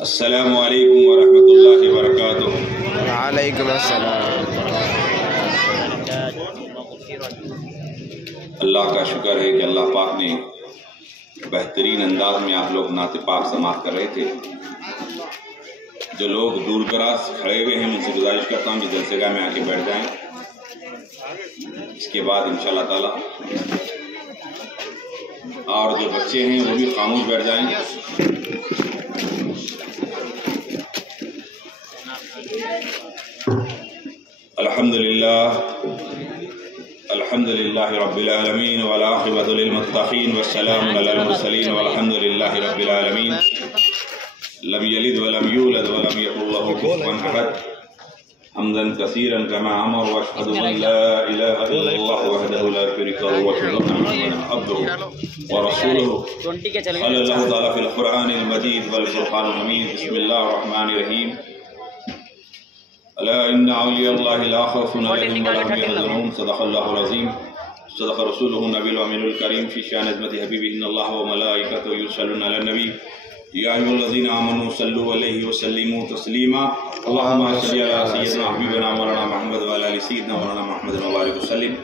السلام علیکم ورحمۃ اللہ وبرکاتہ۔ وعلیکم السلام۔ اللہ کا شکر ہے کہ اللہ پاک نے بہترین انداز میں آپ لوگ نعت پاک سماعت کر رہے تھے۔ جو لوگ دور دراز کھڑے ہوئے ہیں ان سے گزارش کرتا ہوں کہ جلسے گاہ میں آ کے بیٹھ جائیں، اس کے بعد انشاءاللہ تعالی اور جو بچے ہیں وہ بھی خاموش بیٹھ جائیں۔ الحمد للہ رب العالمین والعاقبۃ للمتقین والسلام علی المرسلین والحمد للہ رب العالمین لم یلد ولم یولد ولم یکن له کفوا احد حمدا کثیرا کما امر واشهد ان لا اله الا اللہ وحدہ لا شریک له واشهد ان محمدا عبدہ ورسولہ قال اللہ تعالی فی القرآن المجید والفرقان الحمید بسم اللہ الرحمن الرحیم الا ان اولیاء اللہ لا خوف علیہم ولا هم يحزنون صدق اللہ العظیم صدق رسولہ النبی الامین الکریم فی شان عظمت حبیبہ ان اللہ وملائکتہ یصلون علی النبی یا ایھا الذین آمنوا صلوا علیہ وسلموا تسلیما اللهم صل علی سیدنا حبیبنا مولانا محمد وعلی آل سیدنا مولانا محمد وبارک وسلم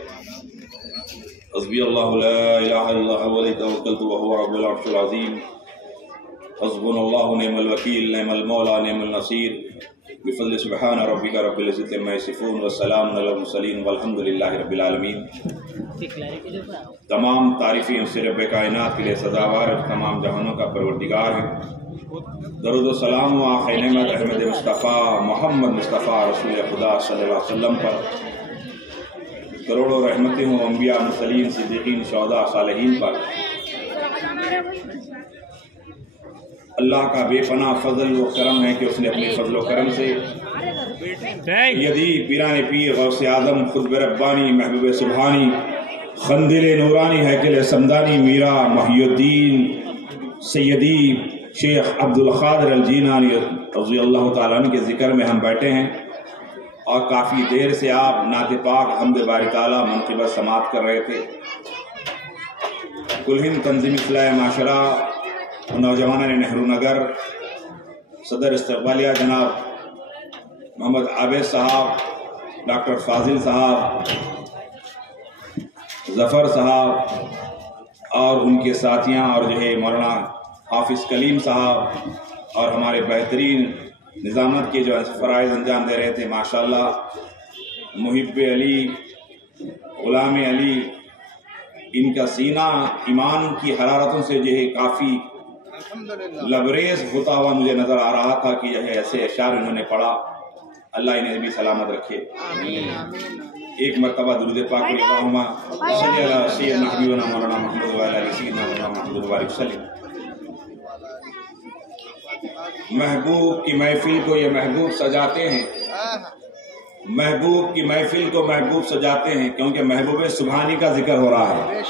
حسبی اللہ لا الہ الا هو علیہ توکلت وهو رب العرش العظیم حسبنا اللہ نعم الوکیل نعم المولا نعم النصیر بفضل سبحان ربک رب العزت عما یصفون والسلام علی المرسلین والحمد للہ رب العالمین۔ تمام تعریفیں اس رب کائنات کے لیے سزاوار تمام جہانوں کا پروردگار ہے۔ درود و سلام و آخر نعمت احمد مصطفیٰ محمد مصطفیٰ رسول خدا صلی اللہ علیہ وسلم پر، کروڑوں رحمتیں ہوں انبیاء مرسلین صدیقین شہداء صالحین پر۔ اللہ کا بے پناہ فضل و کرم ہے کہ اس نے اپنے فضل و کرم سے یدی پیران پیر غوث اعظم خطب ربانی محبوب سبحانی خندل نورانی ہیکل سمدانی میرا محی الدین سیدی شیخ عبدالقادر الجیلانی رضی اللہ تعالیٰ عنہ کے ذکر میں ہم بیٹھے ہیں، اور کافی دیر سے آپ نعت پاک حمد باری تعالیٰ منقبت سماعت کر رہے تھے۔ کل ہند تنظیم اصلاح معاشرہ نوجوانان نہرو نگر صدر استقبالیہ جناب محمد عابد صاحب، ڈاکٹر فاضل صاحب، ظفر صاحب اور ان کے ساتھیاں، اور جو ہے مولانا حافظ کلیم صاحب اور ہمارے بہترین نظامت کے جو فرائض انجام دے رہے تھے، ماشاءاللہ محب علی غلام علی، ان کا سینہ ایمان کی حرارتوں سے جو ہے کافی لبریز ہوتا ہوا مجھے نظر آ رہا تھا کہ یہ ایسے اشعار انہوں نے پڑھا، اللہ انہیں بھی سلامت رکھے۔ ایک مرتبہ درود پاک پڑھیں، اللہم صلی علی سیدنا حبیبنا مولانا محمد وعلی آل سیدنا مولانا محمد وبارک وسلم۔ محبوب کی محفل کو یہ محبوب سجاتے ہیں، محبوب کی محفل کو محبوب سجاتے ہیں، کیونکہ محبوب سبحانی کا ذکر ہو رہا ہے۔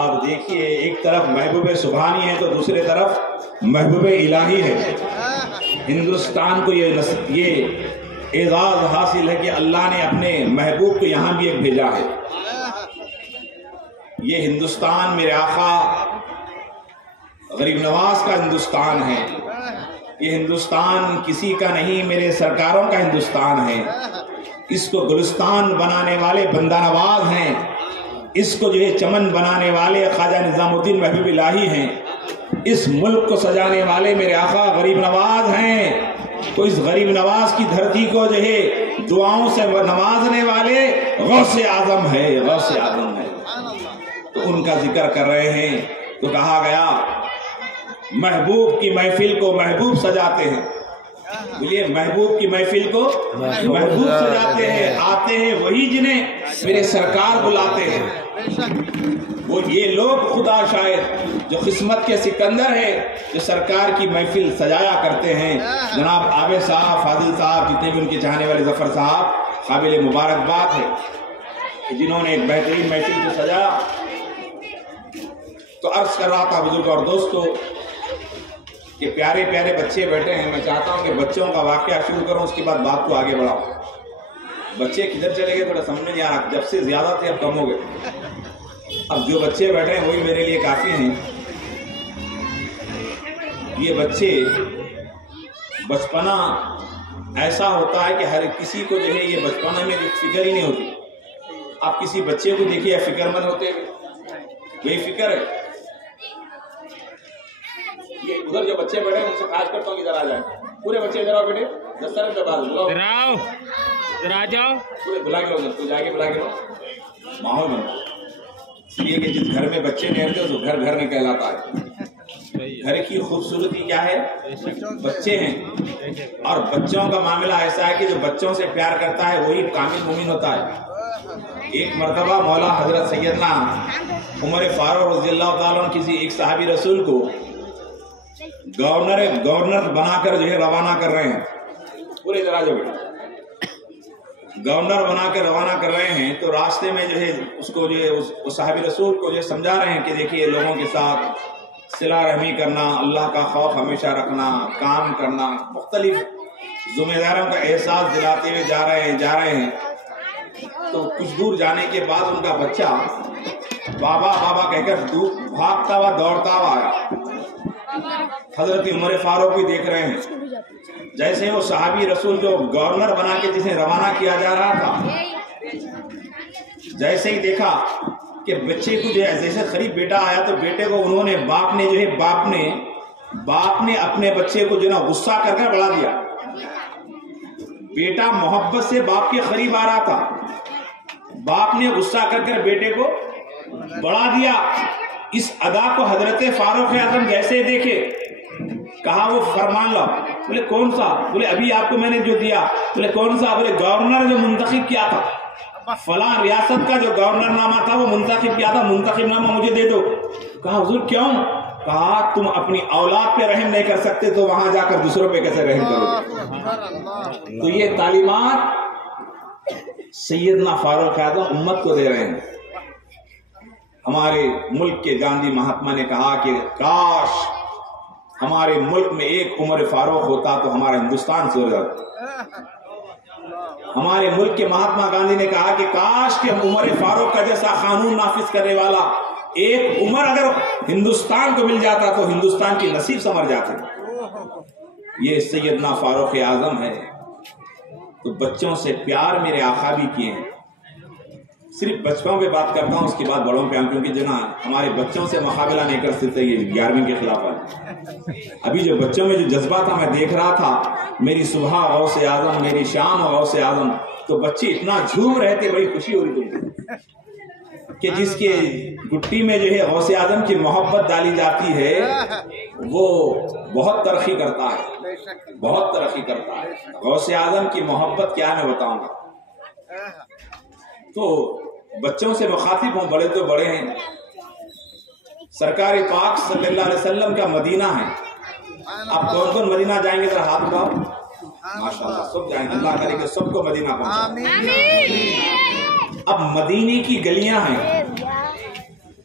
آپ دیکھیے، ایک طرف محبوب سبحانی ہے تو دوسرے طرف محبوب الہی ہے۔ ہندوستان کو یہ اعزاز حاصل ہے کہ اللہ نے اپنے محبوب کو یہاں بھی ایک بھیجا ہے۔ یہ ہندوستان میرے آقا غریب نواز کا ہندوستان ہے، یہ ہندوستان کسی کا نہیں، میرے سرکاروں کا ہندوستان ہے۔ اس کو گلستان بنانے والے بندہ نواز ہیں، اس کو جو ہے چمن بنانے والے خواجہ نظام الدین محبوب الہی ہیں، اس ملک کو سجانے والے میرے آقا غریب نواز ہیں۔ تو اس غریب نواز کی دھرتی کو جو ہے دعاؤں سے نوازنے والے غوث اعظم ہے، غوث اعظم ہے۔ تو ان کا ذکر کر رہے ہیں تو کہا گیا محبوب کی محفل کو محبوب سجاتے ہیں۔ بولیے، محبوب کی محفل کو محبوب سجاتے ہیں، آتے ہیں وہی جنہیں میرے سرکار بلاتے ہیں۔ وہ یہ لوگ خدا شاید جو قسمت کے سکندر ہے، جو سرکار کی محفل سجایا کرتے ہیں۔ جناب عابد صاحب، فاضل صاحب، جتنے بھی ان کے چاہنے والے، ظفر صاحب، قابل مبارکباد ہے جنہوں نے ایک بہترین محفل کو سجایا۔ تو عرض کر رہا تھا بزرگ اور دوستو کہ پیارے پیارے بچے بیٹھے ہیں، میں چاہتا ہوں کہ بچوں کا واقعہ شروع کروں، اس کے بعد بات کو آگے بڑھاؤں۔ بچے کدھر چلے گئے تھوڑا سمجھ نہیں آ رہا، جب سے زیادہ تھے اب کم ہو گئے۔ اب جو بچے بیٹھے ہیں وہی میرے لیے کافی ہیں. یہ بچے بچپنا ایسا ہوتا ہے کہ ہر کسی کو جو ہے یہ بچپنا میں فکر ہی نہیں ہوتی. آپ کسی بچے کو دیکھیے فکر مند ہوتے بے فکر ہے. یہ ادھر جو بچے بیٹھے ہیں ان سے خاص کرتا ہوں ادھر آ جائیں. پورے بچے ادھر آؤ بیٹے. 10 سال کے بعد ادھر آ جاؤ. پورے بلا کے لوگ جا کے بلا کے لو. ماحول بنو. اس لیے کہ جس گھر میں بچے نہیں رہتے اس گھر گھر میں کہلاتا ہے. گھر کی خوبصورتی کیا ہے؟ بچے ہیں. اور بچوں کا معاملہ ایسا ہے کہ جو بچوں سے پیار کرتا ہے وہی کامل مومن ہوتا ہے. ایک مرتبہ مولا حضرت سیدنا عمر فاروق رضی اللہ تعالیٰ عنہ کسی ایک صحابی رسول کو گورنر بنا کر جو ہے روانہ کر رہے ہیں. پورے ادھر آ جاؤ بیٹا. گورنر بنا کر روانہ کر رہے ہیں تو راستے میں جو ہے اس کو جو ہے اس صحابی رسول کو جو سمجھا رہے ہیں کہ دیکھیے لوگوں کے ساتھ صلہ رحمی کرنا, اللہ کا خوف ہمیشہ رکھنا, کام کرنا, مختلف ذمہ داریوں کا احساس دلاتے ہوئے جا رہے ہیں. تو کچھ دور جانے کے بعد ان کا بچہ بابا بابا کہہ کر بھاگتا ہوا دوڑتا ہوا آیا. حضرت عمر فاروق بھی دیکھ رہے ہیں. جیسے وہ صحابی رسول جو گورنر بنا کے جسے روانہ کیا جا رہا تھا, جیسے ہی دیکھا کہ بچے کو جو ہے جیسے قریب بیٹا آیا تو بیٹے کو انہوں نے باپ نے اپنے بچے کو جو نا غصہ کر کر بڑھا دیا. بیٹا محبت سے باپ کے قریب آ رہا تھا, باپ نے غصہ کر کر بیٹے کو بڑھا دیا. اس ادا کو حضرت فاروق اعظم جیسے دیکھے کہا وہ فرمان لاؤ. بولے کون سا؟ بولے ابھی آپ کو میں نے جو دیا. بولے کون سا؟ بولے گورنر جو منتخب کیا تھا, فلاں ریاست کا جو گورنر نامہ تھا وہ منتخب کیا تھا, منتخب نامہ مجھے دے دو. کہا حضور کیوں؟ کہا تم اپنی اولاد پہ رحم نہیں کر سکتے تو وہاں جا کر دوسروں پہ کیسے رحم کرو؟ تو یہ تعلیمات سیدنا فاروق اعظم امت کو دے رہے ہیں. ہمارے ملک کے گاندھی مہاتما نے کہا کہ کاش ہمارے ملک میں ایک عمر فاروق ہوتا تو ہمارا ہندوستان سو جاتا. ہمارے ملک کے مہاتما گاندھی نے کہا کہ کاش کہ عمر فاروق کا جیسا قانون نافذ کرنے والا ایک عمر اگر ہندوستان کو مل جاتا تو ہندوستان کی نصیب سنور جاتے. یہ سیدنا فاروق اعظم ہے. تو بچوں سے پیار میرے آقا بھی کیے ہیں. صرف بچوں پہ بات کرتا ہوں, اس کے بعد بڑوں پہ آؤں, کیونکہ جو نا ہمارے بچوں سے مقابلہ نہیں کر سکتے, یہ 11ویں کے خلاف ہے. ابھی جو بچوں میں جو جذبہ تھا میں دیکھ رہا تھا, میری صبح غوث اعظم, میری شام غوث اعظم, تو بچے اتنا جھوم رہے تھے, بڑی خوشی ہو رہی تھی کہ جس کے گٹی میں جو ہے غوث اعظم کی محبت ڈالی جاتی ہے وہ بہت ترقی کرتا ہے, بہت ترقی کرتا ہے. غوث اعظم کی محبت کیا میں بتاؤں گا. تو بچوں سے مخاطب ہوں, بڑے تو بڑے ہیں. سرکار پاک صلی اللہ علیہ وسلم کا مدینہ ہے. آپ کون کون مدینہ جائیں گے ذرا ہاتھ اٹھاؤ. ماشاءاللہ سب جائیں گے, اللہ کرے کہ سب کو مدینہ پہنچائے. اب مدینے کی گلیاں ہیں,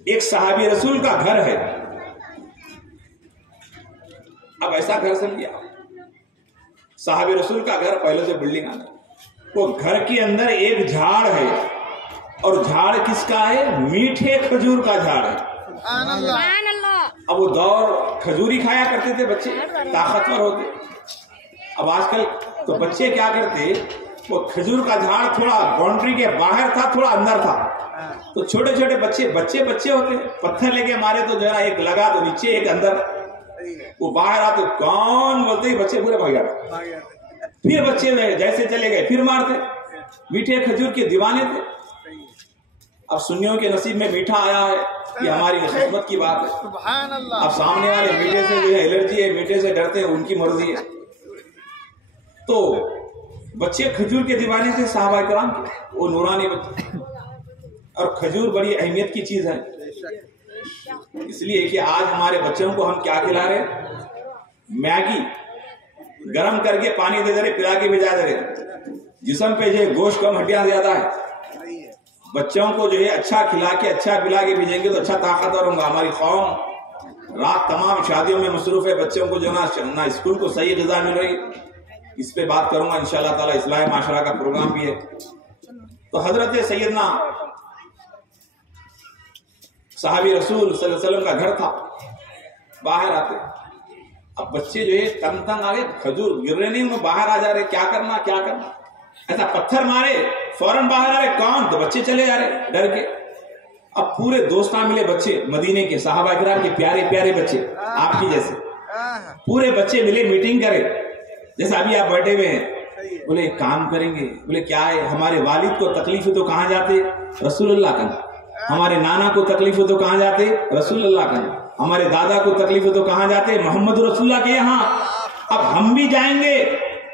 ایک صحابی رسول کا گھر ہے. اب ایسا گھر سمجھیے, صحابی رسول کا گھر, پہلے سے بلڈنگ آنا, وہ گھر کے اندر ایک جھاڑ ہے, اور جھاڑ کس کا ہے؟ میٹھے کھجور کا جھاڑ ہے. اب وہ دور کھجوری کھایا کرتے تھے بچے, طاقتور ہوتے. اب آج کل تو بچے کیا کرتے, وہ کھجور کا جھاڑ تھوڑا باؤنڈری کے باہر تھا, تھوڑا اندر تھا, تو چھوٹے چھوٹے بچے ہوتے, پتھر لے کے مارے تو جو ہے ایک لگا تو نیچے ایک اندر, وہ باہر آتے کون بولتے ہی بچے پورے بھاگ جاتے. پھر بچے جیسے چلے گئے پھر مارتے. میٹھے کھجور کے دیوانے تھے. اب سنیوں کے نصیب میں میٹھا آیا ہے, یہ ہماری قسمت کی بات ہے. اب سامنے والے میٹھے سے جو ہے الرجی ہے, میٹھے سے ڈرتے ہیں, ان کی مرضی ہے. تو بچے کھجور کے دیوانے تھے صحابہ کرام کے, وہ نورانی بچے. اور کھجور بڑی اہمیت کی چیز ہے, اس لیے کہ آج ہمارے بچوں کو ہم کیا کھلا رہے, میگی گرم کر کے پانی دے رہے, پلا کے بھیجا دے رہے. جسم پہ جو ہے گوشت کم, ہڈیاں زیادہ ہے. بچوں کو جو ہے اچھا کھلا کے اچھا پلا کے بھیجیں گے تو اچھا طاقتور ہوں گا. ہماری قوم رات تمام شادیوں میں مصروف ہے, بچوں کو جو نہ اسکول کو صحیح غذا مل رہی. اس پہ بات کروں گا انشاءاللہ تعالی, اصلاح معاشرہ کا پروگرام بھی ہے. تو حضرت سیدنا صحابی رسول صلی اللہ علیہ وسلم کا گھر تھا، باہر آتے، اب بچے جو ہے تنگ تنگ آ گئے، کھجور گر رہے نہیں، باہر آ جا رہے، کیا کرنا کیا کرنا، ایسا پتھر مارے فوراً باہر آ رہے، کون؟ تو بچے چلے جا رہے ڈر کے۔ اب پورے دوستاں ملے بچے مدینے کے، صحابہ کرام کے پیارے پیارے بچے آپ کی جیسے، پورے بچے ملے، میٹنگ کرے جیسے ابھی آپ بیٹھے ہوئے ہیں، بولے ایک کام کریں گے، بولے کیا ہے؟ ہمارے والد کو تکلیف ہے تو کہاں جاتے؟ رسول اللہ کا۔ ہمارے نانا کو تکلیف ہے تو کہاں جاتے؟ رسول اللہ کا۔ ہمارے دادا کو تکلیف ہے تو کہاں جاتے؟ محمد رسول اللہ کے یہاں۔ اب ہم بھی جائیں گے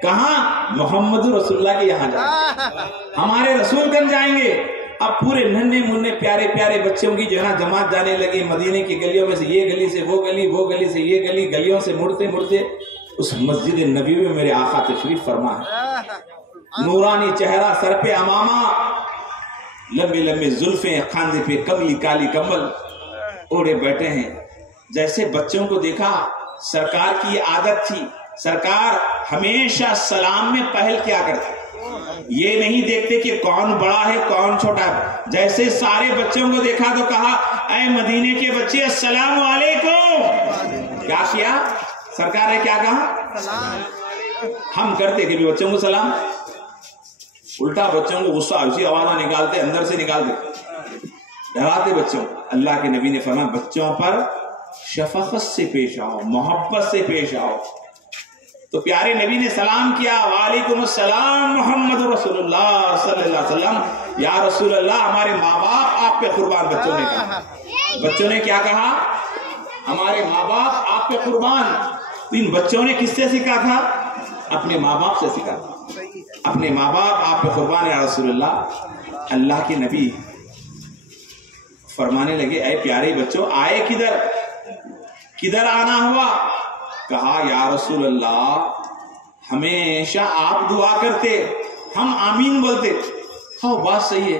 کہاں؟ محمد رسول اللہ کے یہاں جائیں گے، ہمارے رسول گنج جائیں گے۔ اب پورے ننھے منھے پیارے پیارے بچوں کی جو ہے نا جماعت جانے لگی مدینے کی گلیوں میں سے، یہ گلی سے وہ گلی، وہ گلی سے یہ گلی، گلیوں سے مڑتے مڑتے اس مسجد نبی میں میرے آقا تشریف فرما ہے، نورانی چہرہ، سر پہ امامہ، لمبے لمبے زلفیں، کھاندے پہ کملی کالی کمل اوڑے بیٹھے ہیں۔ جیسے بچوں کو دیکھا، سرکار کی یہ عادت تھی، سرکار ہمیشہ سلام میں پہل کیا کرتے، یہ نہیں دیکھتے کہ کون بڑا ہے کون چھوٹا ہے۔ جیسے سارے بچوں کو دیکھا تو کہا اے مدینے کے بچے السلام علیکم۔ کیا کیا سرکار نے؟ کیا کہا؟ ہم کرتے کہ بچوں کو سلام، الٹا بچوں کو غصہ اسی آواز نکالتے، اندر سے نکالتے، ڈراتے بچوں۔ اللہ کے نبی نے فرمایا بچوں پر شفقت سے پیش آؤ، محبت سے پیش آؤ۔ تو پیارے نبی نے سلام کیا، وعلیکم السلام محمد رسول اللہ صلی اللہ علیہ وسلم۔ یا رسول اللہ ہمارے ماں باپ آپ پہ قربان، بچوں نے کہا۔ بچوں نے کیا کہا؟ ہمارے ماں باپ آپ پہ قربان۔ ان بچوں نے کس سے سیکھا تھا؟ اپنے ماں باپ سے سیکھا تھا، اپنے ماں باپ آپ پہ قربان یا رسول اللہ۔ اللہ کے نبی فرمانے لگے اے پیارے بچوں آئے کدھر آنا ہوا؟ کہا یا رسول اللہ ہمیشہ آپ دعا کرتے، ہم آمین بولتے۔ ہاں بات صحیح ہے،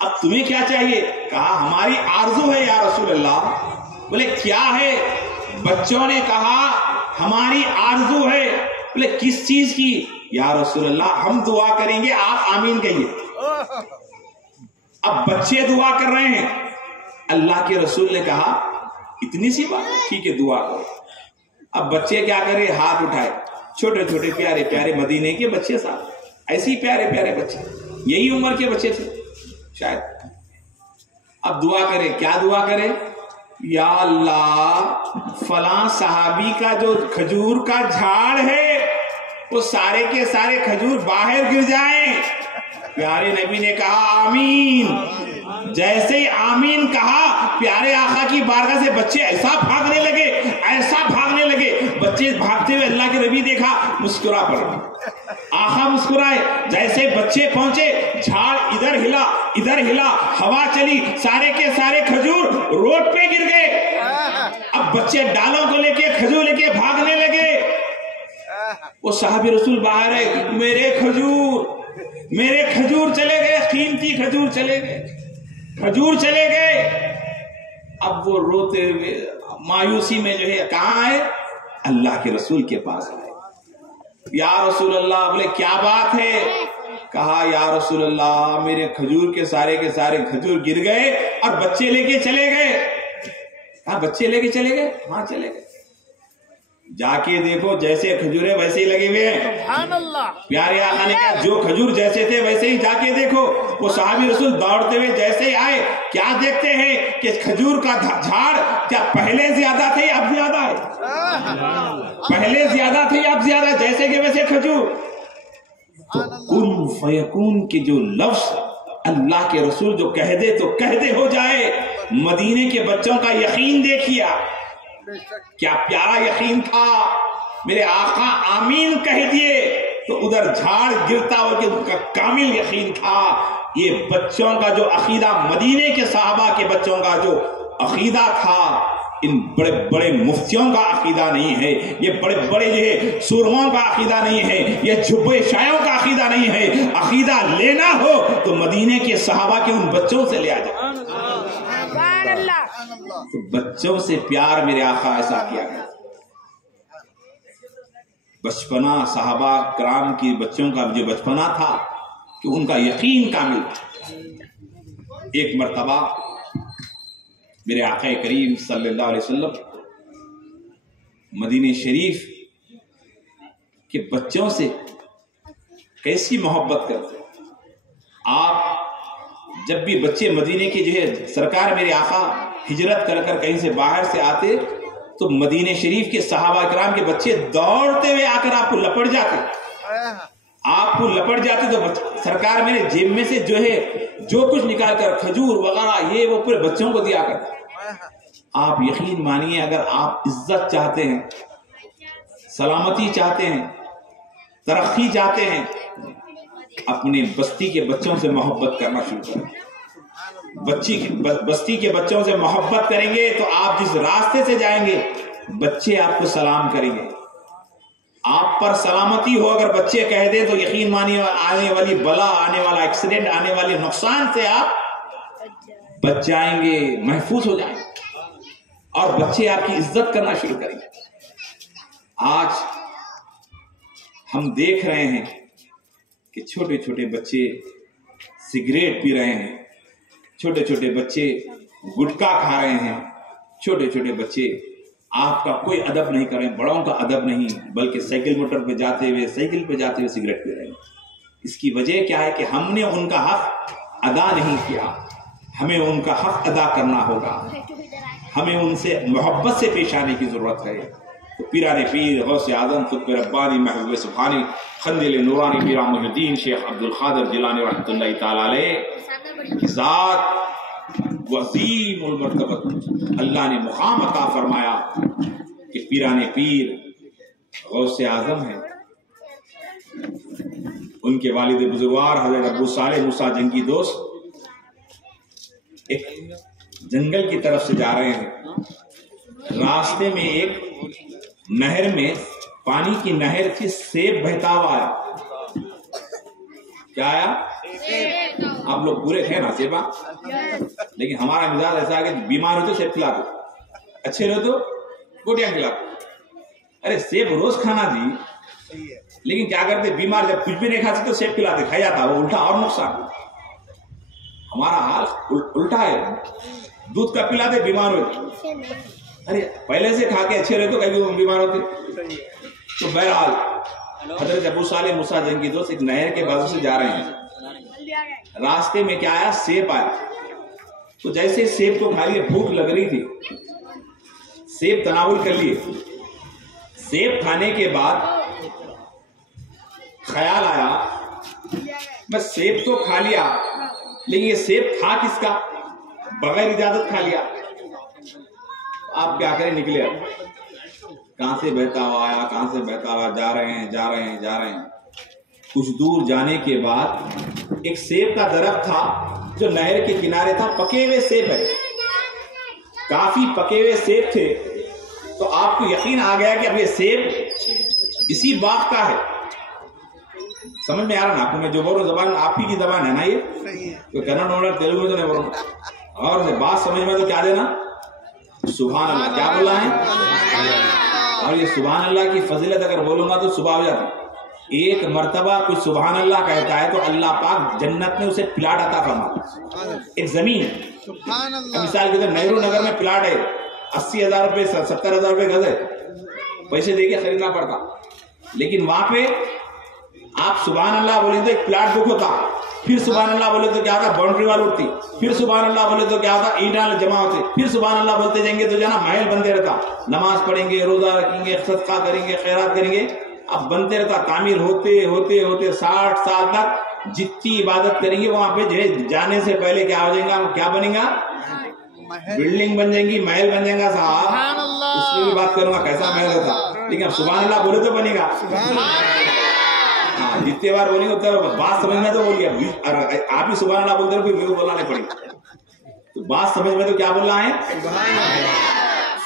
اب تمہیں کیا چاہیے؟ کہا ہماری آرزو ہے یا رسول اللہ۔ بولے کیا ہے؟ بچوں نے کہا ہماری آرزو ہے۔ بولے کس چیز کی؟ یا رسول اللہ ہم دعا کریں گے آپ آمین کہیے۔ اب بچے دعا کر رہے ہیں، اللہ کے رسول نے کہا اتنی سی بات، ٹھیک ہے دعا کرو۔ اب بچے کیا کرے؟ ہاتھ اٹھائے، چھوٹے چھوٹے پیارے پیارے مدینے کے بچے صاحب، ایسے ہی پیارے پیارے بچے، یہی عمر کے بچے تھے شاید۔ اب دعا کرے، کیا دعا کرے؟ یا اللہ فلاں صحابی کا جو کھجور کا جھاڑ ہے وہ سارے کے سارے کھجور باہر گر جائیں۔ پیارے نبی نے کہا آمین۔ جیسے ہی آمین کہا پیارے آقا کی بارگاہ سے بچے ایسا بھاگنے لگے، ایسا بھاگنے لگے، بچے بھاگتے ہوئے اللہ کے نبی دیکھا، مسکرا پڑے، آقا مسکرائے۔ جیسے بچے پہنچے، جھاڑ ادھر ہلا ادھر ہلا، ہوا چلی، سارے کے سارے کھجور روڈ پہ گر گئے۔ اب بچے ڈالوں کو لے کے کھجور لے کے بھاگنے لگے۔ وہ صحابی رسول باہر ہے، میرے کھجور چلے گئے، قیمتی کھجور چلے گئے، کھجور چلے گئے۔ اب وہ روتے ہوئے مایوسی میں جو ہے کہاں آئے؟ اللہ کے رسول کے پاس آئے۔ یا رسول اللہ، بولے کیا بات ہے؟ کہا یا رسول اللہ میرے کھجور کے سارے کھجور گر گئے اور بچے لے کے چلے گئے۔ کہا بچے لے کے چلے گئے؟ ہاں چلے گئے۔ جا کے دیکھو جیسے کھجورے ویسے ہی لگے ہوئے ہیں۔ سبحان اللہ۔ پیارے آقا نے کہا جو کھجور جیسے تھے ویسے ہی جا کے دیکھو۔ وہ صحابی رسول دوڑتے ہوئے جیسے ہی آئے، کیا دیکھتے ہیں کہ کھجور کا جھاڑ کیا پہلے زیادہ تھے یا اب زیادہ ہے؟ پہلے زیادہ تھے یا اب زیادہ؟ جیسے کہ ویسے کھجور۔ تو کن فیکون کے جو لفظ اللہ کے رسول جو کہہ دے تو کہہ دے ہو جائے۔ مدینے کے بچوں کا یقین دیکھیا، کیا پیارا یقین تھا۔ میرے آقا آمین کہہ دیے تو ادھر جھاڑ گرتا اور کہ ان کا کامل یقین تھا۔ یہ بچوں کا جو عقیدہ، مدینے کے صحابہ کے بچوں کا جو عقیدہ تھا، ان بڑے بڑے مفتیوں کا عقیدہ نہیں ہے، یہ بڑے بڑے یہ سورموں کا عقیدہ نہیں ہے، یہ جھبے شایوں کا عقیدہ نہیں ہے۔ عقیدہ لینا ہو تو مدینے کے صحابہ کے ان بچوں سے لیا جائے۔ تو بچوں سے پیار میرے آقا ایسا کیا گیا۔ بچپنا صحابہ کرام کی بچوں کا جو بچپنا تھا کہ ان کا یقین کامل تھا۔ ایک مرتبہ میرے آقا کریم صلی اللہ علیہ وسلم مدینہ شریف کے بچوں سے کیسی محبت کرتے. آپ جب بھی بچے مدینے کے جو ہے سرکار میرے آقا ہجرت کر کر کہیں سے باہر سے آتے تو مدینہ شریف کے صحابہ کرام کے بچے دوڑتے ہوئے آ کر آپ کو لپٹ جاتے. تو سرکار میرے جیب میں سے جو ہے جو کچھ نکال کر کھجور وغیرہ یہ وہ پورے بچوں کو دیا کرتے. آپ یقین مانیے اگر آپ عزت چاہتے ہیں، سلامتی چاہتے ہیں، ترقی چاہتے ہیں، اپنے بستی کے بچوں سے محبت کرنا شروع کریں. بستی کے بچوں سے محبت کریں گے تو آپ جس راستے سے جائیں گے بچے آپ کو سلام کریں گے. آپ پر سلامتی ہو اگر بچے کہہ دیں تو یقین مانیے آنے والی بلا، آنے والا ایکسیڈنٹ، آنے والے نقصان سے آپ بچ جائیں گے، محفوظ ہو جائیں گے اور بچے آپ کی عزت کرنا شروع کریں گے. آج ہم دیکھ رہے ہیں کہ چھوٹے چھوٹے بچے سگریٹ پی رہے ہیں، چھوٹے چھوٹے بچے گٹکا کھا رہے ہیں، چھوٹے چھوٹے بچے آپ کا کوئی ادب نہیں کر رہے ہیں، بڑوں کا ادب نہیں، بلکہ سائیکل موٹر پہ جاتے ہوئے سگریٹ پی رہے ہیں. اس کی وجہ کیا ہے کہ ہم نے ان کا حق ادا نہیں کیا. ہمیں ان کا حق ادا کرنا ہوگا، ہمیں ان سے محبت سے پیش آنے کی ضرورت ہے. تو پیران پیر غوث اعظم قطب ربانی محبوب سبحانی قندیل نورانی پیرا محی الدین شیخ عبد القادر جیلانی رحمۃ اللہ تعالی علیہ کی ذات وعظیم المرتبت اللہ نے مقام عطا فرمایا کہ پیران پیر غوث اعظم ہیں. ان کے والد بزرگوار حضرت ابو صالح موسیٰ جنگی دوست ایک جنگل کی طرف سے جا رہے ہیں. راستے میں ایک نہر میں پانی کی نہر تھی، سیب بہتا ہوا آیا. کیا آیا؟ آپ لوگ پورے تھے نا سیبا، لیکن ہمارا مزاج ایسا ہے کہ بیمار ہو تو سیب کھلا دو، اچھے رہو تو گوٹیاں کھلا دو. ارے سیب روز کھانا تھی، لیکن کیا کرتے بیمار جب کچھ بھی نہیں کھا سکتے تو سیب کھلا دے، کھا جاتا وہ الٹا اور نقصان. ہمارا حال الٹا ہے، دودھ کا پلا دے بیمار ہوتے. ارے پہلے سے کھا کے اچھے رہے تو کہیں وہ بیمار ہوتے. تو بہرحال حضرت ابو صالح موسیٰ جنگی دوست ایک نہر کے بازو سے جا رہے ہیں. راستے میں کیا آیا؟ سیب آیا. تو جیسے سیب کو کھا لیے، بھوک لگ رہی تھی، سیب تناول کر لیے. سیب کھانے کے بعد خیال آیا میں سیب تو کھا لیا لیکن یہ سیب تھا کس کا؟ بغیر اجازت کھا لیا. آپ کیا کریں؟ نکلے کہاں سے بہتا ہوا آیا، کہاں سے بہتا ہوا، جا رہے ہیں. کچھ دور جانے کے بعد ایک سیب کا درخت تھا جو نہر کے کنارے تھا. پکے ہوئے سیب ہے، کافی پکے ہوئے سیب تھے. تو آپ کو یقین آ گیا کہ اب یہ سیب اسی باغ کا ہے. سمجھ میں آ رہا نا آپ کو؟ میں جو بول رہا ہوں زبان آپ ہی کی زبان ہے نا، یہ تو کنڑ وڑ تیلگو میں تو نہیں بول رہا. اور بات سمجھ میں تو کیا دینا؟ سبحان اللہ. کیا بولا ہے؟ اور یہ سبحان اللہ کی فضیلت اگر بولوں گا تو صبح ہو جاتی. ایک مرتبہ کوئی سبحان اللہ کہتا ہے تو اللہ پاک جنت میں اسے پلاٹ عطا فرماتا ہے. ایک زمین ہے، مثال کے طور نہرو نگر میں پلاٹ ہے، 80,000 روپے 70,000 روپے گز ہے، پیسے دے کے خریدنا پڑتا. لیکن وہاں پہ آپ سبحان اللہ بولے تو ایک پلاٹ بک ہوتا، پھر سبحان اللہ بولے تو کیا ہوتا؟ باؤنڈری وال اٹھتی، پھر سبحان اللہ بولے تو کیا ہوتا؟ اینٹیں جمع ہوتے، پھر سبحان اللہ بولتے جائیں گے تو جو ہے نا محل بنتے رہتا. نماز پڑھیں گے، روزہ رکھیں گے، صدقہ کریں گے، خیرات کریں گے، اب بنتے رہتا. تعمیر ہوتے ہوتے ہوتے 60 سال تک جتنی عبادت کریں گے وہاں پہ جو ہے جانے سے پہلے کیا ہو جائے گا؟ کیا بنے گا؟ بلڈنگ بن جائیں گی، محل بن جائے گا. صاحب اس میں بھی بات کروں گا کیسا محل ہوتا، لیکن اب سبحان اللہ بولے تو بنے گا. جتنے بار بولیں گے اتنا بات سمجھ میں تو بولیے. آپ ہی سبحان اللہ بولتے رہو، پھر میرے کو بولنا نہیں پڑے گا. تو بات سمجھ میں تو کیا بول رہا ہے؟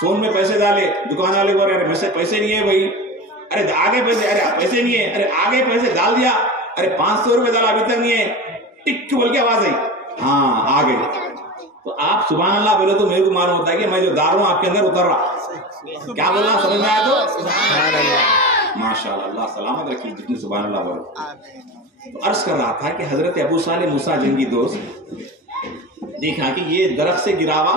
فون میں پیسے ڈالے، دکان والے بول رہے ہیں پیسے نہیں ہے بھائی. ارے آگے پیسے، ارے پیسے نہیں ہے، ارے آگے پیسے ڈال دیا، ارے 500 روپے ڈالا ابھی تک نہیں ہے، ٹک بول کے آواز آئی، ہاں آگے. تو آپ سبحان اللہ بولے تو میرے کو معلوم ہوتا ہے کہ میں جو دار ہوں آپ کے اندر اتر رہا. کیا بولنا سمجھ میں آیا تو ماشاء اللہ، اللہ سلامت رکھیے جتنے سبحان اللہ بولے. تو عرض کر رہا تھا کہ حضرت ابو صالح موسیٰ جنگی دوست دیکھا کہ یہ درخت سے گرا ہوا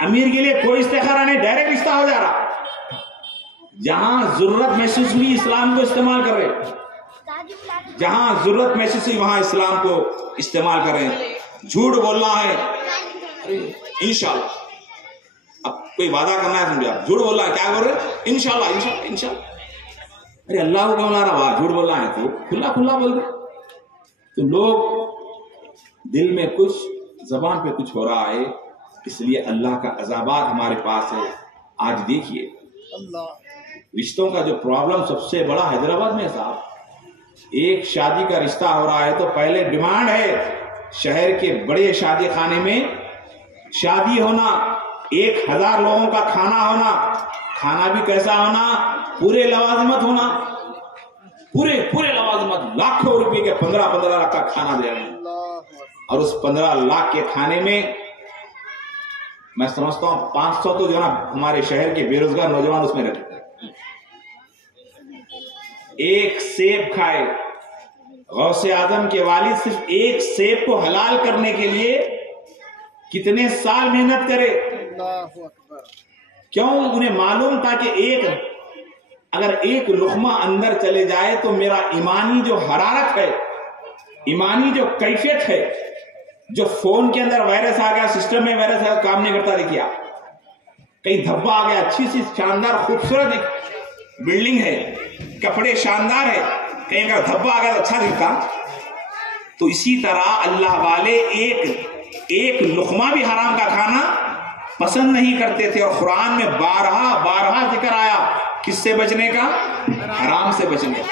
امیر کے لیے کوئی استخارہ نہیں، ڈائریکٹ رشتہ ہو جا رہا. جہاں ضرورت محسوس ہوئی اسلام کو استعمال کر رہے، جہاں ضرورت محسوس ہوئی وہاں اسلام کو استعمال کر رہے ہیں. جھوٹ بولنا ہے انشاءاللہ، اب کوئی وعدہ کرنا ہے سمجھے آپ، جھوٹ بولنا ہے کیا بول رہے انشاءاللہ انشاءاللہ انشاءاللہ. ارے اللہ کو کیوں لا رہا ہوا، جھوٹ بولنا ہے تو کھلا کھلا بول دے. تو لوگ دل میں کچھ، زبان پہ کچھ ہو رہا ہے، اس لیے اللہ کا عذابات ہمارے پاس ہے. آج دیکھیے رشتوں کا جو پرابلم سب سے بڑا حیدرآباد میں صاحب، ایک شادی کا رشتہ ہو رہا ہے تو پہلے ڈیمانڈ ہے شہر کے بڑے شادی خانے میں شادی ہونا، 1000 لوگوں کا کھانا ہونا، کھانا بھی کیسا ہونا، پورے لوازمت ہونا، پورے لوازمت، لاکھوں روپے کے 15 لاکھ کا کھانا دے رہے ہیں. اور اس 15 لاکھ کے کھانے میں میں سمجھتا ہوں 500 تو جو ہے نا ہمارے شہر کے بے روزگار نوجوان اس میں رہتے ہیں. ایک سیب کھائے، غوث اعظم کے والد صرف ایک سیب کو حلال کرنے کے لیے کتنے سال محنت کرے. کیوں؟ انہیں معلوم تھا کہ اگر ایک لقمہ اندر چلے جائے تو میرا ایمانی جو حرارت ہے، ایمانی جو کیفیت ہے، جو فون کے اندر وائرس آ گیا، سسٹم میں وائرس آ گیا، کام نہیں کرتا. دیکھیا کہیں دھبا آ گیا، اچھی سی شاندار خوبصورت ایک بلڈنگ ہے، کپڑے شاندار ہے، کہیں کا دھبا آ گیا تو اچھا دکھتا. تو اسی طرح اللہ والے ایک لقمہ بھی حرام کا کھانا پسند نہیں کرتے تھے. اور قرآن میں بارہا ذکر آیا کس سے بچنے کا؟ حرام سے بچنے کا.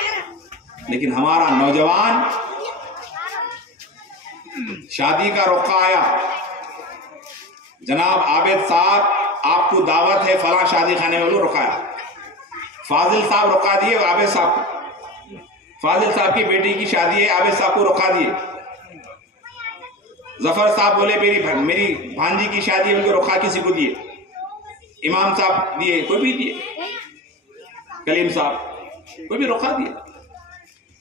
لیکن ہمارا نوجوان شادی کا رخ آیا، جناب عابد صاحب آپ کو دعوت ہے فلاں شادی خانے میں، رکایا. فاضل صاحب رکا دیے عابد صاحب کو، فاضل صاحب کی بیٹی کی شادی ہے، عابد صاحب کو رکا دیے. ظفر صاحب بولے میری بھانجی کی شادی ہے، ان کو رکا کسی کو دیے. امام صاحب دیے، کوئی بھی دیے. کلیم صاحب کوئی بھی رکا دیے.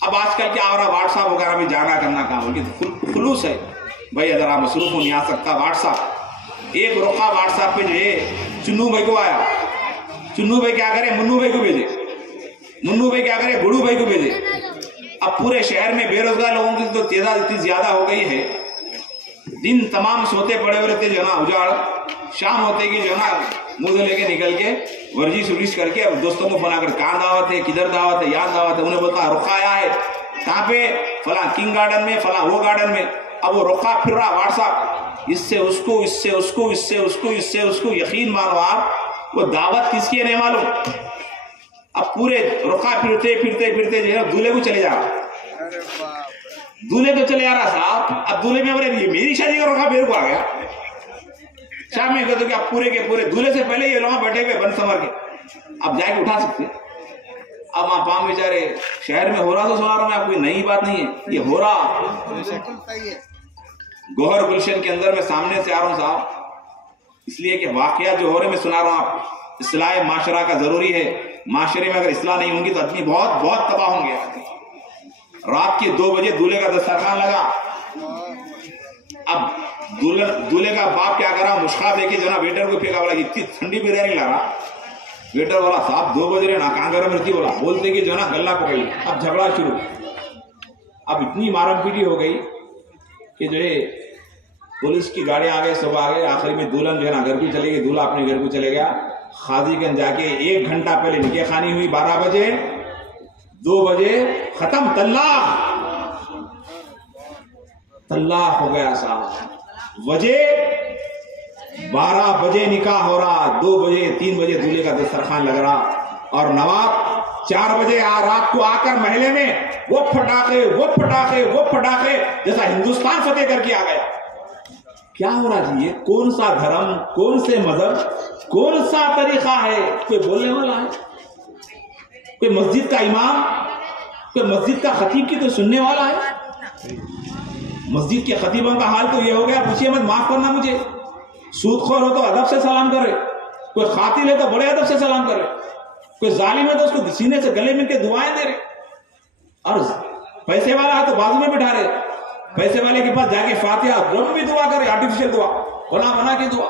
اب آج کل کیا ہو رہا، واٹس ایپ وغیرہ میں جانا کرنا کام ہو، خلوص ہے بھائی، اگر آپ مصروف ہو نہیں آ سکتا. واٹس ایپ ایک رخا واٹس ایپ پہ جو ہے چنو بھائی کو آیا، چنو بھائی کیا کرے منو بھائی کو بھیجے، منو بھائی کیا کرے گڑو بھائی کو بھیجے. اب پورے شہر میں بے روزگار لوگوں کی تو تعداد اتنی زیادہ ہو گئی ہے، دن تمام سوتے پڑے ہوئے رہتے جو ہے نا اجاڑ، شام ہوتے کہ جو ہے نا منہ لے کے نکل کے ورزش کر کے اب دوستوں کو بنا کر کہاں دعوت ہے، کدھر دعوت ہے، یہاں دعوت ہے. انہیں بولتا رخا آیا ہے کہاں پہ، فلاں کنگ گارڈن میں، فلاں وہ گارڈن میں. اب وہ رخا پھر رہا واٹس ایپ، اس سے اس کو، اس سے اس کو، اس سے اس کو، اس سے اس کو. یقین مانو آپ وہ دعوت کس کی ہے نہیں معلوم. اب پورے رخا پھرتے جو ہے دولہے کو چلے جا رہا، دولہے کو چلے جا رہا صاحب. اب دولہے میں بولے یہ میری شادی کا رخا میرے کو آ گیا. شام میں کہتے کہ آپ پورے کے پورے دولہے سے پہلے یہ لوگ بیٹھے ہوئے بن سمر کے، اب جا کے اٹھا سکتے. اب آپ پام بیچارے شہر میں ہو رہا تو سنا رہا ہوں میں آپ کو، نئی بات نہیں ہے یہ ہو رہا. گوہر گلشن کے اندر میں سامنے سے آ رہا ہوں صاحب، اس لیے کہ واقعات جو ہو رہے میں سنا رہا ہوں. آپ اصلاح معاشرہ کا ضروری ہے. معاشرے میں اگر اصلاح نہیں ہوں گی تو آدمی بہت بہت تباہ ہوں گے. رات کے 2 بجے دولہے کا دسترخوان لگا. اب دولہے کا باپ کیا کرا، مشقہ دے کے جو نا ویٹر کو پھینکا، بولا اتنی ٹھنڈی بریانی لا رہا. ویٹر بولا صاحب 2 بج رہے نا، کہاں گرم رہتی، بولا بولتے کہ جو نا گلہ پکڑ لی. اب جھگڑا شروع. اب اتنی مارم پیٹی ہو گئی کہ جو ہے پولیس کی گاڑیاں آ گئے، سب آ گئے. آخری میں دلہن جو ہے نا گھر کو چلے گئی، دولہا اپنے گھر کو چلے گیا. خاضی گنج جا کے 1 گھنٹہ پہلے نکاح خوانی ہوئی 12 بجے، 2 بجے ختم، طلاق ہو گیا صاحب. وجہ 12 بجے نکاح ہو رہا، 2 بجے 3 بجے دولہے کا دسترخوان لگ رہا. اور نواب 4 بجے رات کو آ کر محلے میں وہ پٹاخے جیسا ہندوستان فتح کر کے آ گیا. کیا ہو رہا جی؟ یہ کون سا دھرم، کون سے مذہب، کون سا طریقہ ہے؟ کوئی بولنے والا ہے؟ کوئی مسجد کا امام، کوئی مسجد کا خطیب کی تو سننے والا ہے؟ مسجد کے خطیبوں کا حال تو یہ ہو گیا، پوچھئے مت، معاف کرنا مجھے، سود خور ہو تو ادب سے سلام کرے، کوئی قاتل ہے تو بڑے ادب سے سلام کرے، کوئی ظالم ہے تو اس کو سینے سے گلے مل کے دعائیں دے رہے، اور پیسے والا ہے تو بازو میں بٹھا رہے. پیسے والے کے پاس جا کے فاتحہ ڈرم بھی دعا کرے، آرٹیفیشل دعا بنا کے دعا.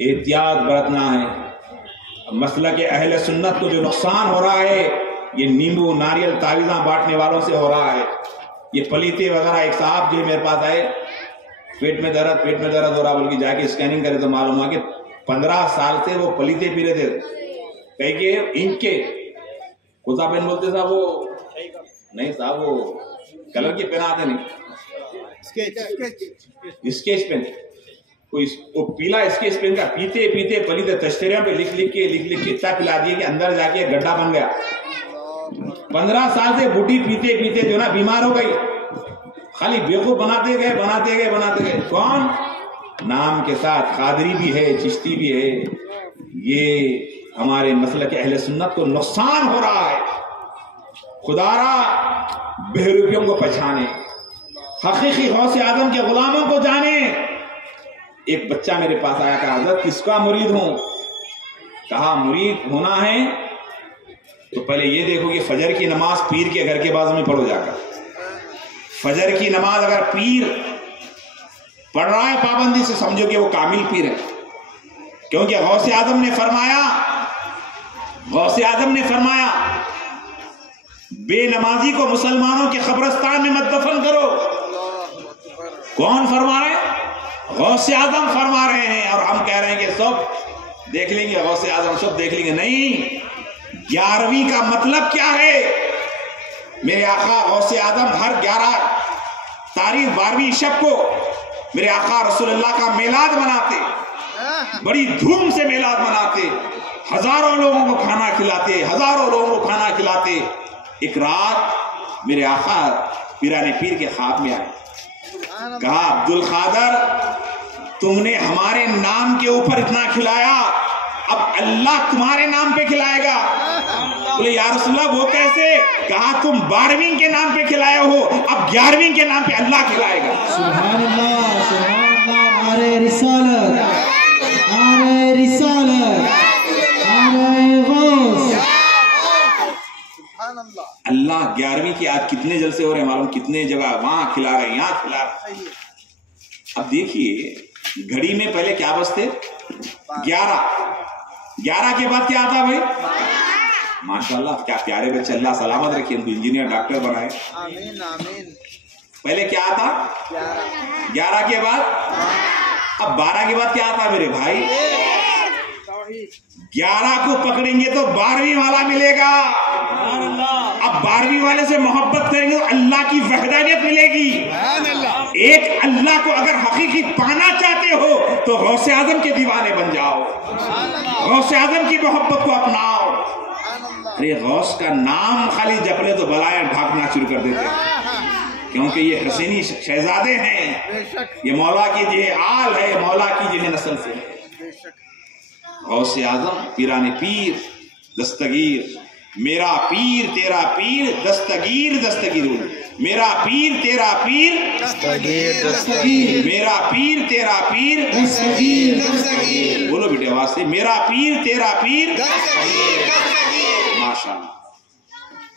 احتیاط برتنا ہے. مسلک اہل سنت کو جو نقصان ہو رہا ہے یہ نیمبو ناریل تعویذاں بانٹنے والوں سے ہو رہا ہے. یہ پلیتے وغیرہ، ایک صاحب جو میرے پاس آئے پیٹ میں درد ہو رہا بول کے جا کے اسکیننگ کرے تو معلوم ہوا کہ 15 سال سے وہ پلیتے پی رہے تھے. کہیں کہ انک کے کوزا پین بولتے صاحب، وہ نہیں صاحب وہ کلر کے پین آتے نہیں، اسکیچ پین، وہ پیلا اسکیچ پین کا پیتے پیتے پلیتے تشتریوں پہ لکھ لکھ کے اتنا پلا دیے کہ اندر جا کے گڈھا بن گیا. 15 سال سے بوٹی پیتے پیتے جو نا بیمار ہو گئی. خالی بیوقوف بناتے گئے. کون؟ نام کے ساتھ قادری بھی ہے، چشتی بھی ہے. یہ ہمارے مسلک اہل سنت کو نقصان ہو رہا ہے. خدارا بہروپیوں کو پہچانے، حقیقی غوث اعظم کے غلاموں کو جانے. ایک بچہ میرے پاس آیا کہ حضرت کس کا مرید ہوں؟ کہا مرید ہونا ہے تو پہلے یہ دیکھو کہ فجر کی نماز پیر کے گھر کے باز میں پڑھو جا کر. فجر کی نماز اگر پیر پڑھ رہا ہے پابندی سے سمجھو کہ وہ کامل پیر ہے. کیونکہ غوث اعظم نے فرمایا بے نمازی کو مسلمانوں کے قبرستان میں مت دفن کرو. کون فرما رہے ہیں؟ غوث اعظم فرما رہے ہیں. اور ہم کہہ رہے ہیں کہ سب دیکھ لیں گے، غوث اعظم سب دیکھ لیں گے. نہیں، 11ویں کا مطلب کیا ہے؟ میرے آقا غوث اعظم ہر 11 تاریخ 12ویں شب کو میرے آقا رسول اللہ کا میلاد مناتے، بڑی دھوم سے میلاد مناتے، ہزاروں لوگوں کو کھانا کھلاتے. ایک رات میرے آقا پیران پیر کے خواب میں آئے. کہا عبد القادر تم نے ہمارے نام کے اوپر اتنا کھلایا، اب اللہ تمہارے نام پہ کھلائے گا. بولے یا رسول اللہ وہ کیسے؟ کہا تم 12ویں کے نام پہ کھلائے ہو، اب 11ویں کے نام پہ اللہ کھلائے گا. سبحان اللہ، سبحان اللہ. نعرہ رسالت، نعرہ رسالت، نعرہ غوث. اللہ 11ویں کی آج کتنے جلسے ہو رہے ہیں معلوم، کتنے جگہ وہاں کھلا رہے ہیں، یہاں کھلا رہے ہیں. اب دیکھیے گھڑی میں پہلے کیا بجتے؟ 11 کے بعد کیا آتا بھائی؟ ماشاءاللہ کیا پیارے بچے، اللہ سلامت رکھے، ان کو انجینئر ڈاکٹر بنائے. آمین آمین. پہلے کیا آتا؟ 11 کے بعد. اب 12 کے بعد کیا آتا میرے بھائی؟ 11 کو پکڑیں گے تو 12ویں والا ملے گا. اب 12ویں والے سے محبت کریں گے تو اللہ کی وحدانیت ملے گی. ایک اللہ کو اگر حقیقی پانا چاہتے ہو تو غوث اعظم کے دیوانے بن جاؤ، غوث اعظم کی محبت کو اپناؤ. ارے غوث کا نام خالی جپلے تو بلائیں بھاگنا شروع کر دیتے ہیں، کیونکہ یہ حسینی شہزادے ہیں، یہ مولا کی جو ہے آل ہے، مولا کی جو ہے نسل سے ہے. غوث اعظم پیران پیر دستگیر، میرا پیر تیرا پیر دستگیر میرا پیر تیرا پیر میرا پیر تیرا پیر بولو بیٹے آواز سے، میرا پیر تیرا پیر. ماشاءاللہ.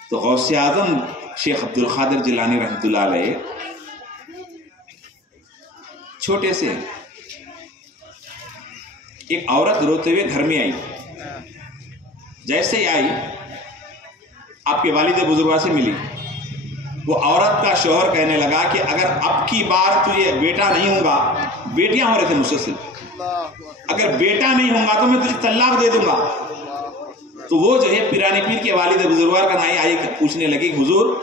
تو غوث اعظم شیخ عبد القادر جیلانی رحمۃ اللہ علیہ چھوٹے سے ایک عورت روتے ہوئے گھر میں آئی. جیسے ہی آئی آپ کے والد بزرگوار سے ملی. وہ عورت کا شوہر کہنے لگا کہ اگر اب کی بار تجھے بیٹا نہیں ہوگا، بیٹیاں ہو رہے تھے مسلسل، اگر بیٹا نہیں ہوگا تو میں تجھے طلاق دے دوں گا. تو وہ جو ہے پیران پیر کے والد بزرگوار کا نائی آئی پوچھنے لگی کہ حضور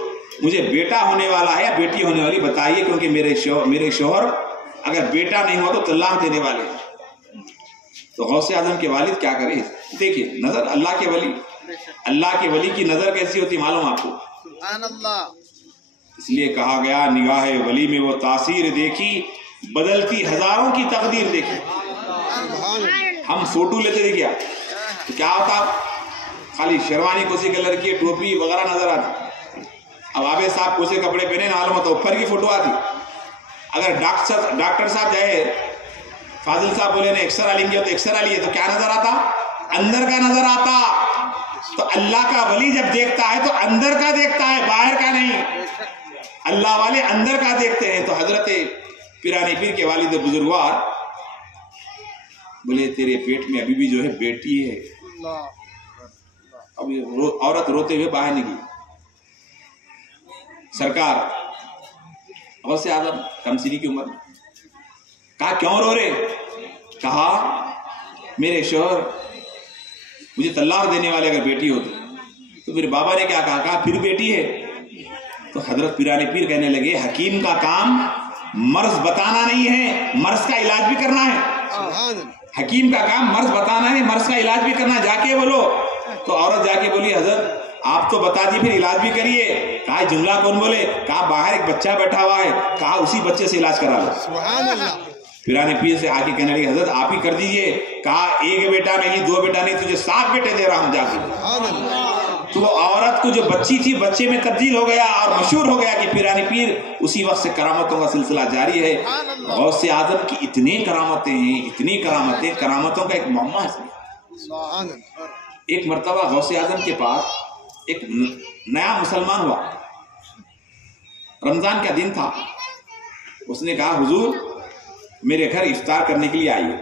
مجھے بیٹا ہونے والا ہے یا بیٹی ہونے والی بتائیے، کیونکہ میرے شوہر اگر بیٹا نہیں ہوا تو طلاق دینے والے. تو غوث اعظم کے والد کیا کرے؟ دیکھیے نظر اللہ کے ولی کی نظر کیسی ہوتی معلوم آپ کو؟ سبحان اللہ. اس لیے کہا گیا نگاہ ولی میں وہ تاثیر دیکھی، بدلتی ہزاروں کی تقدیر دیکھی. ہم فوٹو لیتے دیکھیا تو کیا ہوتا؟ خالی شیروانی کوسی کلر کی ٹوپی وغیرہ نظر آتی. اب آبے صاحب کوسے کپڑے پہنے نہ معلوم ہوتا اوپر کی فوٹو آتی. اگر ڈاکٹر صاحب جائے فاضل صاحب بولے نا ایکسرا لیں گے تو ایکسرا لیے تو کیا نظر آتا؟ اندر کا نظر آتا. تو اللہ کا ولی جب دیکھتا ہے تو اندر کا دیکھتا ہے، باہر کا نہیں. اللہ والے اندر کا دیکھتے ہیں. تو حضرت پیران پیر کے والد بزرگوار بولے تیرے پیٹ میں ابھی بھی جو ہے بیٹی ہے. اب عورت روتے ہوئے باہر نکلی. سرکار غوث اعظم کم سنی کی عمر. کہا کیوں رو رہے؟ کہا میرے شوہر مجھے طلاق دینے والے اگر بیٹی ہوتی تو میرے بابا نے کیا کہا؟ کہا پھر بیٹی ہے. تو حضرت پیران پیر کہنے لگے حکیم کا کام مرض بتانا نہیں ہے، مرض کا علاج بھی کرنا ہے. حکیم کا کام مرض بتانا ہے، مرض کا علاج بھی کرنا. جا کے بولو. تو عورت جا کے بولی حضرت آپ تو بتا دی، پھر علاج بھی کریے. کہا جملہ کون بولے؟ کہا باہر ایک بچہ بیٹھا ہوا ہے، کہا اسی بچے سے علاج کرا لو. پیران پیر سے آ کے کہنے لگے حضرت آپ ہی کر دیجئے. کہا ایک بیٹا نہیں، دو بیٹا نہیں، تجھے 7 بیٹے دے رہا ہوں جا کے. تو وہ عورت کو جو بچی تھی بچے میں تبدیل ہو گیا اور مشہور ہو گیا کہ پیران پیر. اسی وقت سے کرامتوں کا سلسلہ جاری ہے. غوث اعظم کی اتنی کرامتیں ہیں، اتنی کرامتیں، کرامتوں کا ایک معمہ ہے. ایک مرتبہ غوث اعظم کے پاس ایک نیا مسلمان ہوا. رمضان کا دن تھا. اس نے کہا حضور میرے گھر افطار کرنے کے لیے آئیے،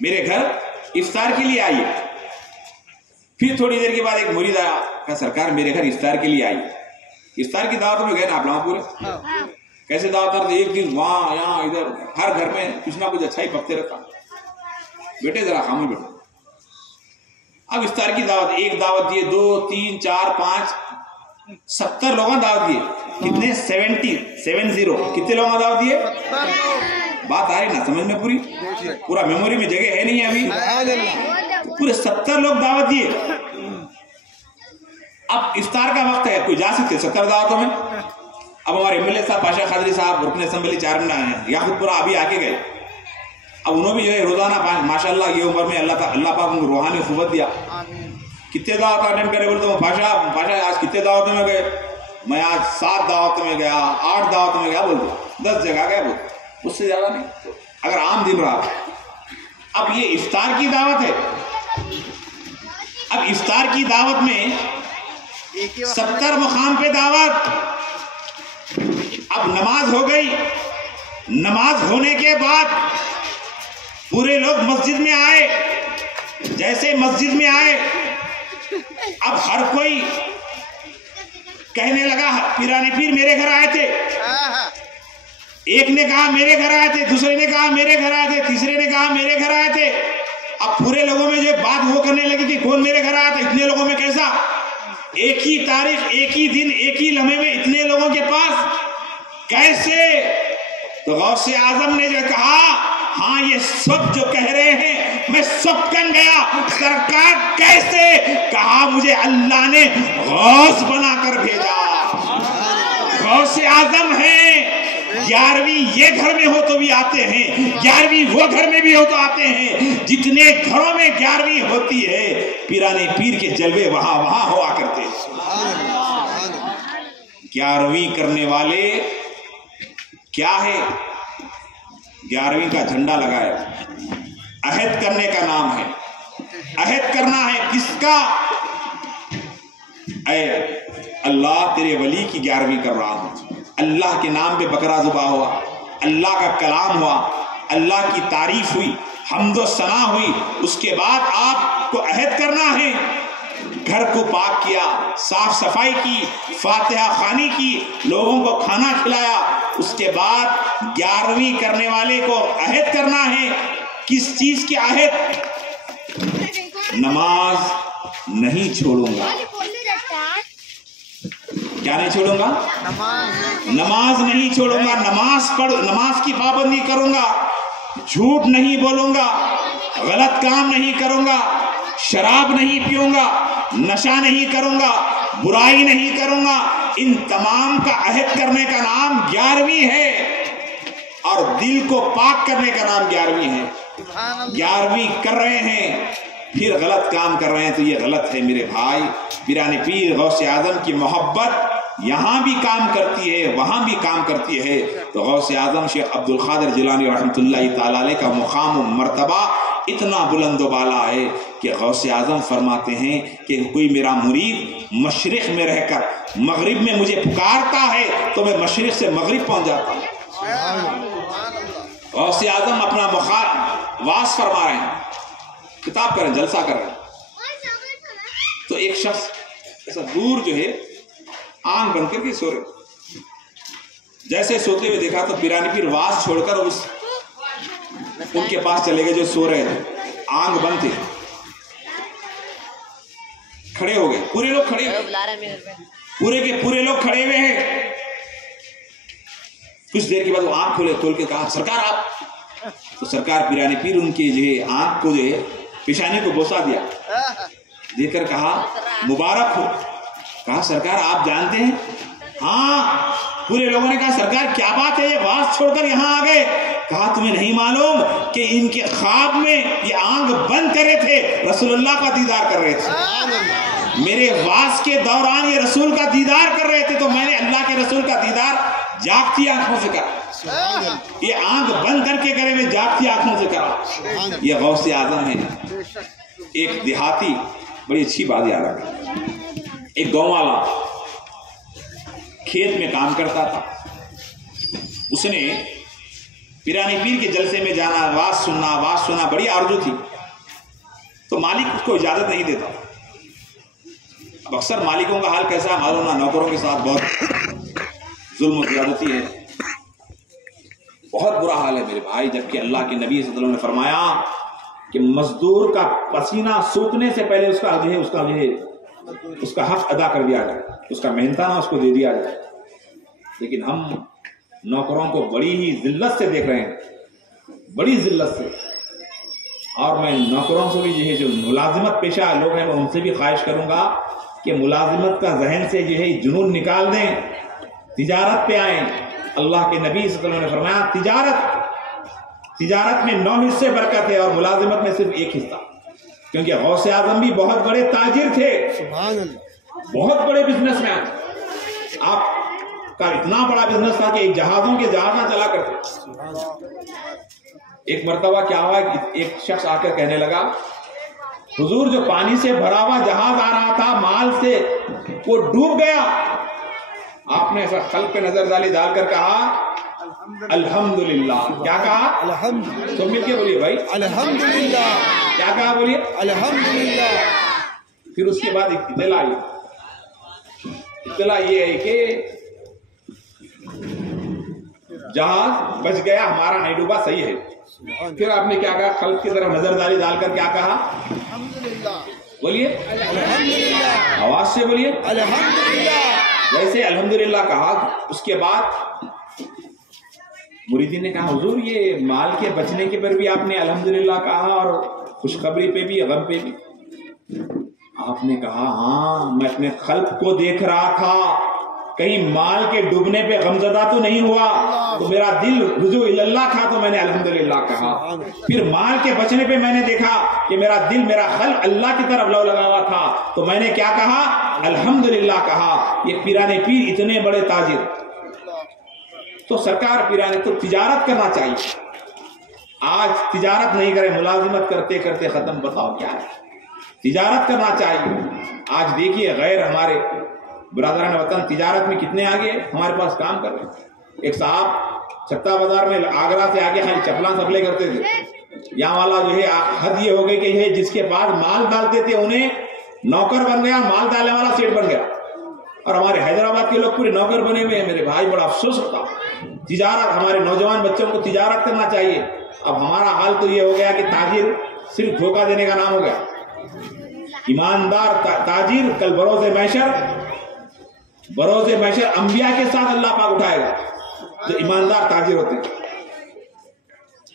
میرے گھر افطار کے لیے آئیے. پھر تھوڑی دیر کے بعد ایک مرید آیا، کہا سرکار میرے گھر افطار کے لیے آئیے. افطار کی دعوت میں گئے نا آپ لوگ پورے. کیسے دعوت کرتے؟ ایک دن وہاں یہاں ادھر، ہر گھر میں کچھ نہ کچھ اچھا ہی پکتے رہتا. بیٹے ذرا خاموش بیٹھو. اب افطار کی دعوت، ایک دعوت دیے، 2 3 4 5 70 لوگوں دعوت دیے. کتنے؟ 70. کتنے لوگوں دعوت دیے؟ بات آ رہی نا سمجھ میں؟ پورا میموری میں جگہ ہے نہیں ابھی. پورے 70 لوگ دعوت دیے. اب افطار کا وقت ہے، کوئی جا سکتے 70 دعوتوں میں. اب ہمارے ایم ایل اے صاحب پاشا قادری صاحب رکن اسمبلی چیئرمین ہیں یا خود پورا ابھی آ کے گئے. اب انہوں بھی جو ہے روزانہ ماشاءاللہ یہ عمر میں اللہ پاک ان کو روحانی قوت دیا. کتنے دعوت اٹینڈ کرے بولتے پاشا آج کتنے دعوتوں میں گئے؟ میں آج 7 دعوتوں میں گیا، 8 دعوتوں میں گیا بولتے، 10 جگہ گئے بولتے، اس سے زیادہ نہیں اگر عام دن رہا. اب یہ افطار کی دعوت ہے. اب افطار کی دعوت میں 70 مقام پہ دعوت. اب نماز ہو گئی. نماز ہونے کے بعد پورے لوگ مسجد میں آئے. جیسے مسجد میں آئے اب ہر کوئی کہنے لگا پیران پیر میرے گھر آئے تھے. ایک نے کہا میرے گھر آئے تھے، دوسرے نے کہا میرے گھر آئے تھے، تیسرے نے کہا میرے گھر آئے تھے. اب پورے لوگوں میں جو بات وہ کرنے لگی کہ کون میرے گھر آیا تھا. اتنے لوگوں میں کیسا؟ ایک ہی تاریخ، ایک ہی دن، ایک ہی لمحے میں اتنے لوگوں کے پاس کیسے؟ تو غوث اعظم نے جو کہا ہاں یہ سب جو کہہ رہے ہیں میں سب کن گیا. سرکار کیسے؟ کہا مجھے اللہ نے غوث بنا کر بھیجا. غوث اعظم ہیں. 11ویں یہ گھر میں ہو تو بھی آتے ہیں، 11ویں وہ گھر میں بھی ہو تو آتے ہیں. جتنے گھروں میں 11ویں ہوتی ہے پیران پیر کے جلوے وہاں ہوا کرتے. 11ویں کرنے والے کیا ہے؟ 11ویں کا جھنڈا لگائے. عہد کرنے کا نام ہے. عہد کرنا ہے کس کا؟ اے اللہ تیرے ولی کی 11ویں کر رہا ہوں. اللہ کے نام پہ بکرا ذبح ہوا، اللہ کا کلام ہوا، اللہ کی تعریف ہوئی، حمد و ثنا ہوئی. اس کے بعد آپ کو عہد کرنا ہے. گھر کو پاک کیا، صاف صفائی کی، فاتحہ خوانی کی، لوگوں کو کھانا کھلایا. اس کے بعد 11ویں کرنے والے کو عہد کرنا ہے. کس چیز کی عہد؟ نماز نہیں چھوڑوں گا. کیا نہیں چھوڑوں گا؟ نماز نہیں چھوڑوں گا. نماز کی پابندی کروں گا. جھوٹ نہیں بولوں گا. غلط کام نہیں کروں گا. شراب نہیں پیوں گا. نشہ نہیں کروں گا. برائی نہیں کروں گا. ان تمام کا عہد کرنے کا نام 11ویں ہے. اور دل کو پاک کرنے کا نام 11ویں ہے. 11ویں کر رہے ہیں پھر غلط کام کر رہے ہیں تو یہ غلط ہے میرے بھائی. پیران پیر غوث اعظم کی محبت یہاں بھی کام کرتی ہے، وہاں بھی کام کرتی ہے. تو غوث اعظم شیخ عبد القادر جیلانی رحمۃ اللہ تعالی علیہ کا مقام و مرتبہ اتنا بلند و بالا ہے کہ غوث اعظم فرماتے ہیں کہ کوئی میرا مرید مشرق میں رہ کر مغرب میں مجھے پکارتا ہے تو میں مشرق سے مغرب پہنچ جاتا ہوں. غوث اعظم اپنا واز فرما رہے ہیں, خطاب کر رہے ہیں, جلسہ کر رہے ہیں, تو ایک شخص ایسا دور جو ہے آنکھ بند کر کے سو رہے. جیسے سوتے ہوئے دیکھا تو پیرانی پیر واز چھوڑ کر اس ان کے پاس چلے گئے جو سو رہے تھے, آنکھ بند تھے, کھڑے ہو گئے. پورے لوگ کھڑے ہوئے, پورے کے پورے لوگ کھڑے ہوئے ہیں. کچھ دیر کے بعد وہ آنکھ کھول کے کہا سرکار آپ. تو سرکار پیرانی پیر ان کی جو ہے آنکھ کو جو ہے پیشانی کو بوسا دیا, دے کر کہا مبارک ہو. کہا سرکار آپ جانتے ہیں؟ ہاں. پورے لوگوں نے کہا سرکار کیا بات ہے, یہ واز چھوڑ کر یہاں آ گئے. کہا تمہیں نہیں معلوم کہ ان کے خواب میں یہ آنکھ بند کرے تھے, رسول اللہ کا دیدار کر رہے تھے. میرے واز کے دوران یہ رسول کا دیدار کر رہے تھے, تو میں نے اللہ کے رسول کا دیدار جاگتی آنکھوں سے کرا. یہ آنکھ بند کر کے کرے, میں جاگتی آنکھوں سے کرا. یہ غوث اعظم ہے. ایک دیہاتی, بڑی اچھی بات یاد رکھا, ایک گاؤں والا کھیت میں کام کرتا تھا. اس نے پیرانی پیر کے جلسے میں جانا, آواز سننا بڑی آرزو تھی. تو مالک اس کو اجازت نہیں دیتا. اب اکثر مالکوں کا حال کیسا ہے معلوم نہ, نوکروں کے ساتھ بہت ظلم و زیادتی ہے, بہت برا حال ہے میرے بھائی. جبکہ اللہ کے نبی صلی اللہ علیہ وسلم نے فرمایا کہ مزدور کا پسینہ سوکھنے سے پہلے اس کا حق ادا کر دیا جائے, اس کا محنتانہ اس کو دے دیا جائے. لیکن ہم نوکروں کو بڑی ہی ذلت سے دیکھ رہے ہیں, بڑی ذلت سے. اور میں نوکروں سے بھی جو ملازمت پیشہ لوگ ہیں, میں ان سے بھی خواہش کروں گا کہ ملازمت کا ذہن سے جنون نکال دیں, تجارت پہ آئیں. اللہ کے نبی صلی اللہ علیہ وسلم نے فرمایا تجارت میں 9 حصے برکت ہے اور ملازمت میں صرف 1 حصہ. کیونکہ غوث اعظم بھی بہت بڑے تاجر تھے, بہت بڑے بزنس مین. آپ کا اتنا بڑا بزنس تھا کہ ایک جہازوں کے جہاز نہ چلا کرتے. ایک مرتبہ کیا ہوا, ایک شخص آ کر کہنے لگا حضور جو پانی سے بھرا ہوا جہاز آ رہا تھا مال سے, وہ ڈوب گیا. آپ نے ایسا خلق پہ نظر ڈال کر کہا الحمدللہ. کیا کہا؟ الحمدللہ. سب مل کے بولیے بھائی الحمدللہ. کیا کہا بولیے الحمدللہ. پھر اس کے بعد اطلاع یہ ہے کہ جہاز بچ گیا, ہمارا نہیں ڈوبا, صحیح ہے. پھر آپ نے کیا کہا, خلق کی طرف نظر ڈال کر کیا کہا الحمدللہ. بولیے الحمدللہ, آواز سے بولیے الحمدللہ. جیسے الحمدللہ کہا, اس کے بعد مریدین نے کہا حضور یہ مال کے بچنے کے پر بھی آپ نے الحمدللہ کہا اور خوشخبری پہ بھی, غم پہ بھی. آپ نے کہا ہاں میں اپنے خلق کو دیکھ رہا تھا, کہیں مال کے ڈوبنے پہ غمزدہ تو نہیں ہوا, تو میرا دل رجوع اللہ تھا تو میں نے الحمدللہ کہا. پھر مال کے بچنے پہ میں نے دیکھا کہ میرا دل, میرا خلق اللہ کی طرف لو لگا ہوا تھا, تو میں نے کیا کہا الحمدللہ کہا. یہ پیرانے پیر اتنے بڑے تاجر. تو سرکار پیرانے تو تجارت کرنا چاہیے. آج تجارت نہیں کرے, ملازمت کرتے کرتے ختم. بتاؤ کیا ہے, تجارت کرنا چاہیے. آج دیکھیے غیر ہمارے برادران وطن تجارت میں کتنے آگے ہمارے پاس کام کر رہے ہیں. ایک صاحب چھتا بازار میں آگرہ سے آگے خالی چپلاں سپلائی کرتے تھے. یہاں والا جو ہے حد یہ ہو گئی کہ یہ جس کے پاس مال ڈالتے تھے انہیں نوکر بن گیا, مال ڈالنے والا سیٹ بن گیا. اور ہمارے حیدرآباد کے لوگ پورے نوکر بنے ہوئے ہیں. میرے بھائی بڑا افسوس ہوتا. تجارت, ہمارے نوجوان بچوں کو تجارت کرنا چاہیے. اب ہمارا حال تو یہ ہو گیا کہ تاجر صرف دھوکہ دینے کا نام ہو گیا. ایماندار تاجر کل بروز محشر انبیاء کے ساتھ اللہ پاک اٹھائے گا جو ایماندار تاجر ہوتے ہیں.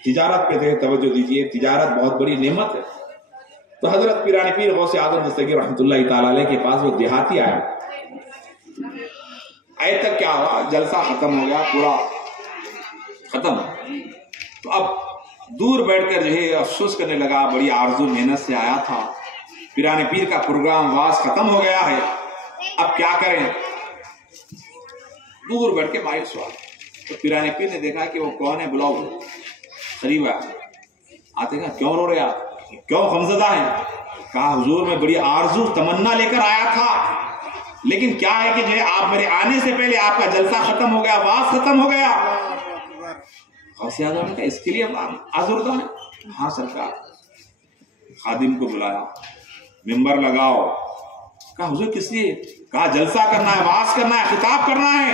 تجارت پہ توجہ دیجیے, تجارت بہت بڑی نعمت ہے. تو حضرت پیرانے پیر غوث اعظم دستگیر رحمۃ اللہ تعالی علیہ کے پاس وہ دیہاتی آیا. آئے تک کیا ہوا, جلسہ ختم ہو گیا, پورا ختم. تو اب دور بیٹھ کر جو ہے افسوس کرنے لگا, بڑی آرزو محنت سے آیا تھا, پیرانے پیر کا پروگرام واز ختم ہو گیا ہے, اب کیا کریں. دور بیٹھ کے مایوس ہوا. تو پیرانے پیر نے دیکھا کہ وہ کون ہے, بلاؤ. قریب آتے کہا کیوں رو رہے آپ, کیوں غمزدہ ہیں. کہا حضور میں بڑی آرزو تمنا لے کر آیا تھا, لیکن کیا ہے کہ جو ہے آپ میرے آنے سے پہلے آپ کا جلسہ ختم ہو گیا, واز ختم ہو گیا. غوث اعظم نے کہا اس کے لیے ہم آزردہ ہیں, ہاں سرکار. خادم کو بلایا, ممبر لگاؤ. کہا حضور کس لیے؟ کہا جلسہ کرنا ہے, واز کرنا ہے, خطاب کرنا ہے.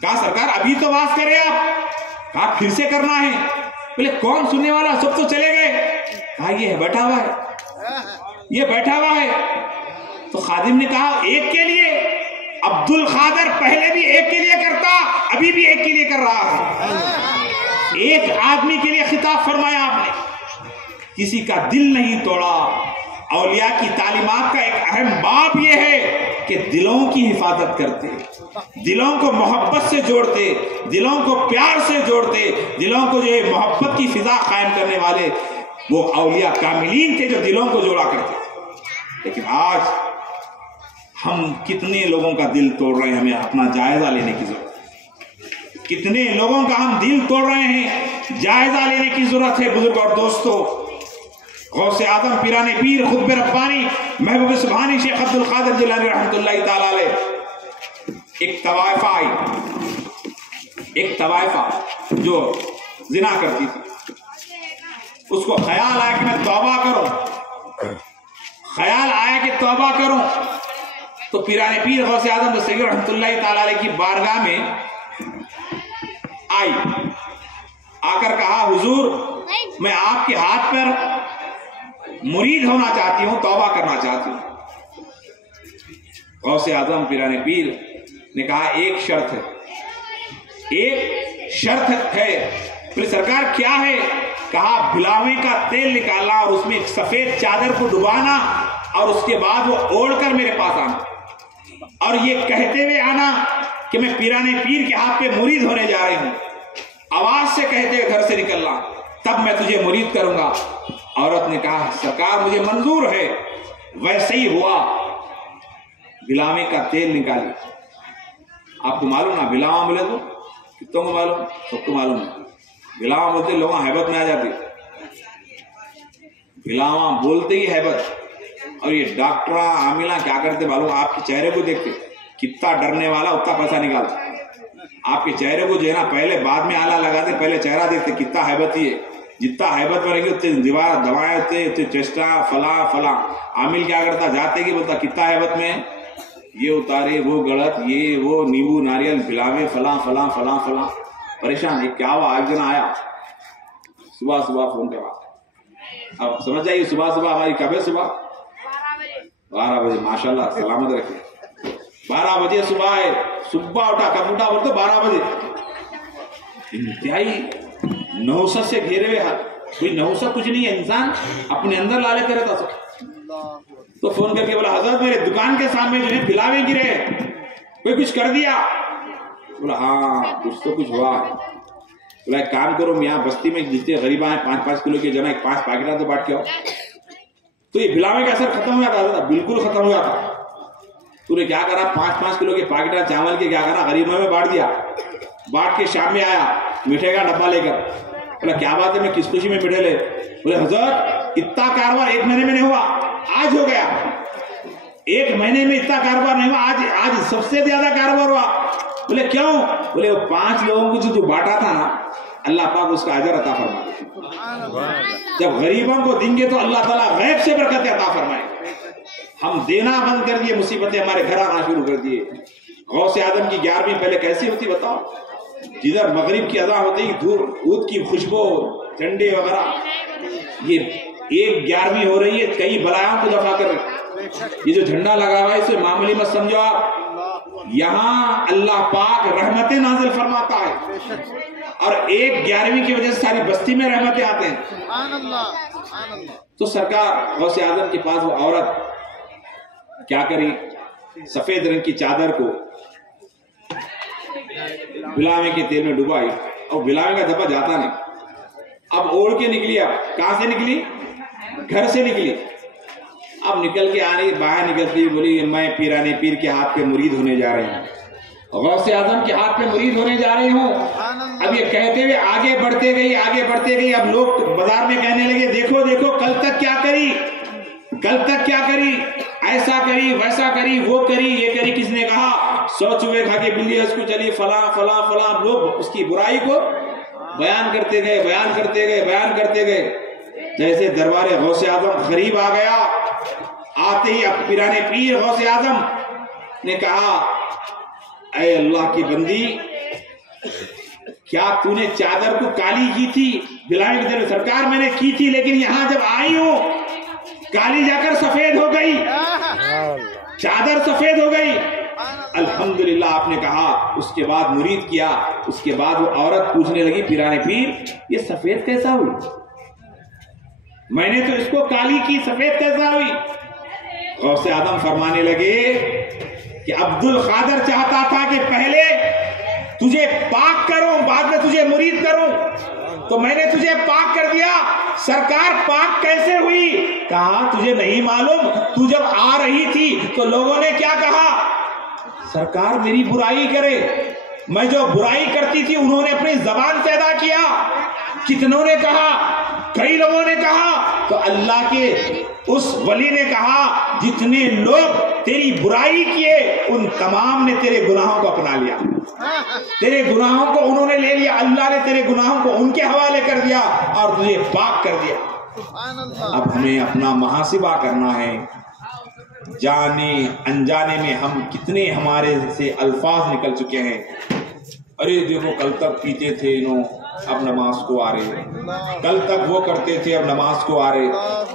کہا سرکار ابھی تو واز کرے آپ. کہا پھر سے کرنا ہے. بولے کون سننے والا؟ سب تو چلے گئے. کہا یہ ہے بیٹھا ہوا ہے, یہ بیٹھا ہوا ہے. تو خادم نے کہا ایک کے لیے. عبد القادر پہلے بھی ایک کے لیے کرتا, ابھی بھی ایک کے لیے کر رہا ہے. ایک آدمی کے لیے خطاب فرمایا آپ نے, کسی کا دل نہیں توڑا. اولیاء کی تعلیمات کا ایک اہم باب یہ ہے کہ دلوں کی حفاظت کرتے, دلوں کو محبت سے جوڑتے, دلوں کو پیار سے جوڑتے, دلوں کو جو ہے محبت کی فضا قائم کرنے والے وہ اولیاء کاملین تھے جو دلوں کو جوڑا کرتے. لیکن آج ہم کتنے لوگوں کا دل توڑ رہے ہیں, ہمیں اپنا جائزہ لینے کی ضرورت ہے. کتنے لوگوں کا ہم دل توڑ رہے ہیں, جائزہ لینے کی ضرورت ہے. بزرگ اور دوستو, غوث اعظم پیران پیر خطب ربانی محبوب سبحانی شیخ عبد القادر جیلانی رحمۃ اللہ تعالی علیہ ایک طوائفہ آئی, ایک طوائفہ جو زنا کرتی تھی. اس کو خیال آیا کہ میں توبہ کروں, خیال آیا کہ توبہ کروں. تو پیران پیر غوث اعظم دستگیر رحمۃ اللہ تعالی علیہ کی بارگاہ میں آئی, آ کر کہا حضور میں آپ کے ہاتھ پر مرید ہونا چاہتی ہوں, توبہ کرنا چاہتی ہوں. غوث اعظم پیران پیر نے کہا ایک شرط ہے, ایک شرط ہے. پھر سرکار کیا ہے؟ کہا بلاوے کا تیل نکالنا اور اس میں ایک سفید چادر کو ڈبانا اور اس کے بعد وہ اوڑھ کر میرے پاس آنا اور یہ کہتے ہوئے آنا کہ میں پیران پیر کے ہاتھ پہ مرید ہونے جا رہی ہوں. آواز سے کہتے ہوئے گھر سے نکلنا, تب میں تجھے مرید کروں گا. عورت نے کہا سرکار مجھے منظور ہے. ویسے ہی ہوا, بلاوے کا تیل نکالی. آپ کو معلوم نا بلاوا ملے تو کتوں کو معلوم, سب کو معلوم ہے. بلاوا بولتے لوگوں حیبت میں آ جاتی, بلاوا بولتے ہی حیبت. اور یہ ڈاکٹر عاملہ کیا کرتے معلوم, آپ کے چہرے کو دیکھتے کتنا ڈرنے والا اتنا پیسہ نکالتے. آپ کے چہرے کو جو ہے نا پہلے بعد میں آلہ لگاتے, پہلے چہرہ دیکھتے کتنا حیبت ہی ہے. جتنا حیبت بنے گی اتنے دیوار دوائیں ہوتے, اتنے چیسٹا فلاں فلاں. عامل کیا کرتا, جاتے کہ بولتا کتنا حیبت میں, یہ اتارے وہ گڑت, یہ وہ نیمبو ناریل بلاوے فلاں فلاں فلاں فلاں. پریشان, یہ کیا ہوا؟ ایک دن آیا صبح صبح فون کرا. اب سمجھ جائیے صبح صبح ہماری کب ہے؟ صبح 12 بجے. ماشاء اللہ سلامت رکھے. 12 بجے صبح ہے. صبح اٹھا, کب اٹھا بولتے 12 بجے. انتہائی نوست سے گھیرے ہوئے ہاتھ. کوئی نوست کچھ نہیں ہے, انسان اپنے اندر لا لیتے رہتا سب. تو فون کر کے بولا حضرت میرے دکان کے سامنے جو ہے بلاوے گرے, کوئی کچھ کر دیا؟ بولا ہاں کچھ تو کچھ ہوا. بولا ایک کام کرو, یہاں بستی میں جتنے غریباں ہیں 5-5 کلو کے جنا 5 پیکٹ تو بانٹ کے آؤ. تو یہ بلاوے کا اثر ختم ہو جاتا تھا, بالکل ختم ہو جاتا. تو نے کیا کرا, 5-5 کلو کے پیکٹ چاول کے کیا کرا, غریبوں میں بانٹ دیا. بانٹ کے شام میں آیا میٹھے کا ڈبہ لے کر. بولا کیا بات ہے, میں کس خوشی میں میٹھے لے. بولے حضرت اتنا کاروبار 1 مہینے میں نہیں ہوا, آج ہو گیا. 1 مہینے میں اتنا کاروبار نہیں ہوا, آج سب سے زیادہ کاروبار ہوا. بولے کیوں؟ بولے وہ 5 لوگوں کو جو بانٹا تھا نا, اللہ پاک اس کا اجر عطا فرمائے. جب غریبوں کو دیں گے تو اللہ تعالیٰ غیب سے برکت عطا فرمائے. ہم دینا بند کر دیے, مصیبتیں ہمارے گھر آنا شروع کر دیے. غوث اعظم کی 11ویں پہلے کیسی ہوتی بتاؤ, جدھر مغرب کی اذان ہوتی دھور اود کی خوشبو, جھنڈے وغیرہ. یہ 11ویں ہو رہی ہے, کئی بلایاں کو دفع کر رہی. یہ جو جھنڈا لگا ہوا ہے اسے معمولی مت سمجھو آپ. یہاں اللہ پاک رحمتیں نازل فرماتا ہے, اور 11ویں کی وجہ سے ساری بستی میں رحمتیں آتے ہیں. تو سرکار غوث اعظم کے پاس وہ عورت کیا کری, سفید رنگ کی چادر کو بلاوے کے تیل میں ڈبائی, اور بلاوے کا دبا جاتا نہیں. اب اوڑھ کے نکلی. اب کہاں سے نکلی؟ گھر سے نکلی. اب نکل کے آنے باہر نکلتی بولی میں پیران پیر کے ہاتھ پہ مرید ہونے جا رہی ہوں, غوث اعظم کے ہاتھ پہ مرید ہونے جا رہی ہوں. اب یہ کہتے ہوئے آگے بڑھتے گئی, آگے بڑھتے گئی. اب لوگ بازار میں کہنے لگے دیکھو دیکھو کل تک کیا کری, کل تک کیا کری, ایسا کری ویسا کری, وہ کری یہ کری. کس نے کہا 100 چوہے کھا کے بلی اس کو چلی, فلاں فلاں فلاں. لوگ اس کی برائی کو بیان کرتے گئے بیان کرتے گئے بیان کرتے گئے. جیسے دربار غوث اعظم قریب آ گیا, آتے ہی اب پیران پیر غوث اعظم نے کہا اے اللہ کی بندی, کیا تو نے چادر کو کالی کی تھی؟ بلائیں گے سرکار میں نے کی تھی, لیکن یہاں جب آئی ہوں کالی جا کر سفید ہو گئی, چادر سفید ہو گئی. الحمدللہ آپ نے کہا. اس کے بعد مرید کیا, اس کے بعد وہ عورت پوچھنے لگی پیران پیر یہ سفید کیسا ہوئی؟ میں نے تو اس کو کالی کی, سفید کیسا ہوئی؟ غوث اعظم فرمانے لگے کہ عبد القادر چاہتا تھا کہ پہلے تجھے پاک کروں بعد میں تجھے مرید کروں, تو میں نے تجھے پاک کر دیا. سرکار پاک کیسے ہوئی؟ کہا تجھے نہیں معلوم, تو جب آ رہی تھی تو لوگوں نے کیا کہا؟ سرکار میری برائی کرے. میں جو برائی کرتی تھی انہوں نے اپنی زبان سے ادا کیا. کتنوں نے کہا؟ کئی لوگوں نے کہا. تو اللہ کے اس ولی نے کہا جتنے لوگ تیری برائی کیے ان تمام نے تیرے گناہوں کو اپنا لیا, تیرے گناہوں کو انہوں نے لے لیا. اللہ نے تیرے گناہوں کو ان کے حوالے کر دیا اور تجھے پاک کر دیا. اب ہمیں اپنا محاسبہ کرنا ہے. جانے انجانے میں ہم کتنے ہمارے سے الفاظ نکل چکے ہیں. ارے دیکھو کل تک پیتے تھے انہوں, اب نماز کو آ رہے. کل تک وہ کرتے تھے اب نماز کو آ رہے.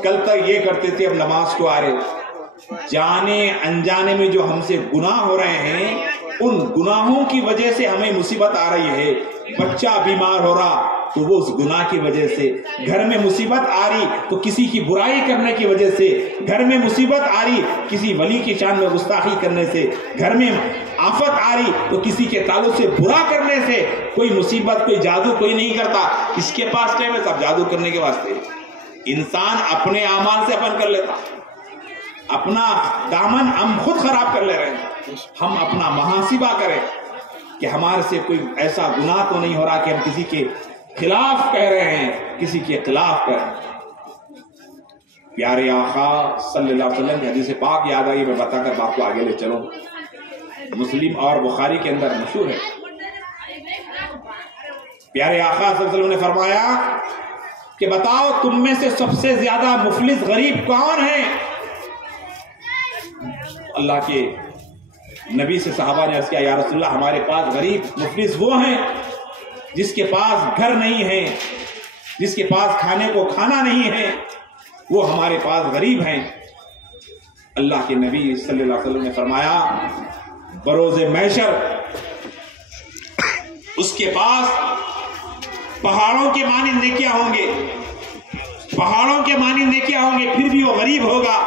کل تک یہ کرتے تھے اب نماز کو آ رہے. جانے انجانے میں جو ہم سے گناہ ہو رہے ہیں ان گناہوں کی وجہ سے ہمیں مصیبت آ رہی ہے. بچہ بیمار ہو رہا تو وہ اس گناہ کی وجہ سے, گھر میں مصیبت آ رہی تو کسی کی برائی کرنے کی وجہ سے, گھر میں مصیبت آ رہی کسی ولی کی شان میں گستاخی کرنے سے, گھر میں آفت آ رہی تو کسی کے تعلق سے برا کرنے سے. کوئی مصیبت کوئی جادو کوئی نہیں کرتا. کس کے پاس ٹائم ہے سب جادو کرنے کے واسطے؟ انسان اپنے اعمال سے اپن کر لیتا, اپنا دامن ہم خود خراب کر لے رہے ہیں. ہم اپنا محاسبہ کریں کہ ہمارے سے کوئی ایسا گناہ تو نہیں ہو رہا کہ ہم کسی کے خلاف کہہ رہے ہیں, کسی کے خلاف کہہ رہے ہیں. پیارے آقا صلی اللہ علیہ وسلم کی حدیث پاک یاد آئی, میں بتا کر بات کو آگے لے چلوں. مسلم اور بخاری کے اندر مشہور ہے. پیارے آقا صلی اللہ علیہ وسلم نے فرمایا کہ بتاؤ تم میں سے سب سے زیادہ مفلس غریب کون ہے؟ اللہ کے نبی سے صحابہ نے عرض کیا یا رسول اللہ ہمارے پاس غریب مفلس وہ ہیں جس کے پاس گھر نہیں ہے, جس کے پاس کھانے کو کھانا نہیں ہے, وہ ہمارے پاس غریب ہیں. اللہ کے نبی صلی اللہ علیہ وسلم نے فرمایا بروز محشر اس کے پاس پہاڑوں کے مانند نیکیاں ہوں گے, پہاڑوں کے مانند نیکیاں ہوں گے, پھر بھی وہ غریب ہوگا.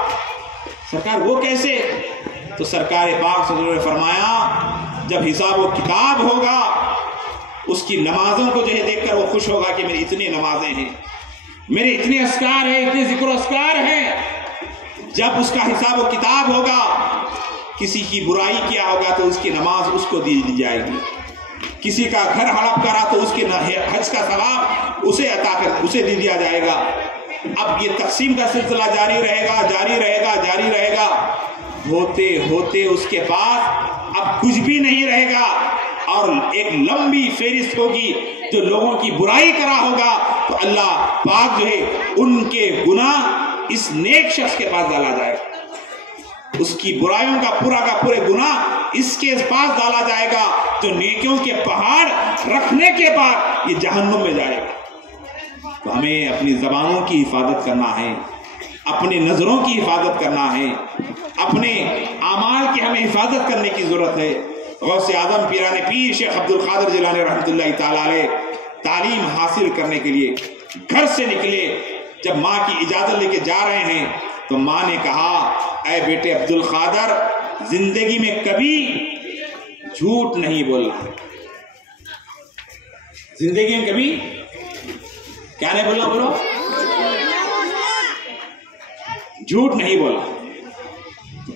سرکار وہ کیسے؟ تو سرکار پاک صلی اللہ علیہ وسلم نے فرمایا جب حساب و کتاب ہوگا اس کی نمازوں کو جو ہے دیکھ کر وہ خوش ہوگا کہ میری اتنی نمازیں ہیں, میرے اتنے اذکار ہیں, اتنے ذکر و اذکار ہیں. جب اس کا حساب و کتاب ہوگا کسی کی برائی کیا ہوگا تو اس کی نماز اس کو دی جائے گی, کسی کا گھر ہڑپ کرا تو اس کے حج کا ثواب اسے عطا کر اسے دے دیا جائے گا. اب یہ تقسیم کا سلسلہ جاری رہے گا جاری رہے گا جاری رہے گا. ہوتے ہوتے اس کے پاس اب کچھ بھی نہیں رہے گا اور ایک لمبی فہرست ہوگی جو لوگوں کی برائی کرا ہوگا تو اللہ پاک جو ہے ان کے گناہ اس نیک شخص کے پاس ڈالا جائے گا, اس کی برائیوں کا پورے گناہ اس کے پاس ڈالا جائے گا جو نیکیوں کے پہاڑ رکھنے کے بعد یہ جہنم میں جائے گا. تو ہمیں اپنی زبانوں کی حفاظت کرنا ہے, اپنے نظروں کی حفاظت کرنا ہے, اپنے اعمال کی ہمیں حفاظت کرنے کی ضرورت ہے. غوث اعظم پیران پیر شیخ عبد القادر جیلانی رحمۃ اللہ تعالی علیہ تعلیم حاصل کرنے کے لیے گھر سے نکلے. جب ماں کی اجازت لے کے جا رہے ہیں تو ماں نے کہا اے بیٹے عبد القادر زندگی میں کبھی جھوٹ نہیں بولنا, زندگی میں کبھی کیا نہیں بولنا, بولو جھوٹ نہیں بولا.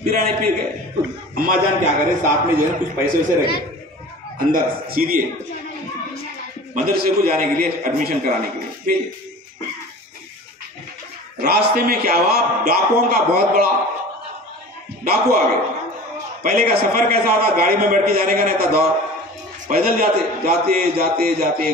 پیرانے پیر گئے تو اماں جان کیا کرے ساتھ میں جو ہے کچھ پیسے ویسے رکھے اندر سیدھے مدرسے کو جانے کے لیے ایڈمیشن کرانے کے لیے بھیجے. راستے میں کیا ہوا, ڈاکوؤں کا بہت بڑا ڈاکو آ گئے. پہلے کا سفر کیسا ہوتا, گاڑی میں بیٹھ کے جانے کا نہیں تھا دور, پیدل جاتے جاتے جاتے جاتے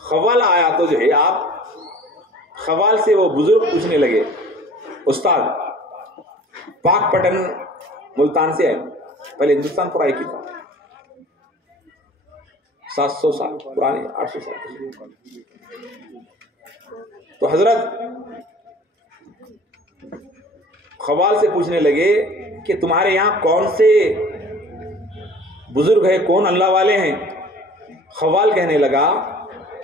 خوال آیا تو جو ہے آپ خوال سے وہ بزرگ پوچھنے لگے استاد پاک پٹن ملتان سے ہے, پہلے ہندوستان پر آئی کی تھا 700 سال پرانے 800 سال. تو حضرت خوال سے پوچھنے لگے کہ تمہارے یہاں کون سے بزرگ ہے, کون اللہ والے ہیں؟ خوال کہنے لگا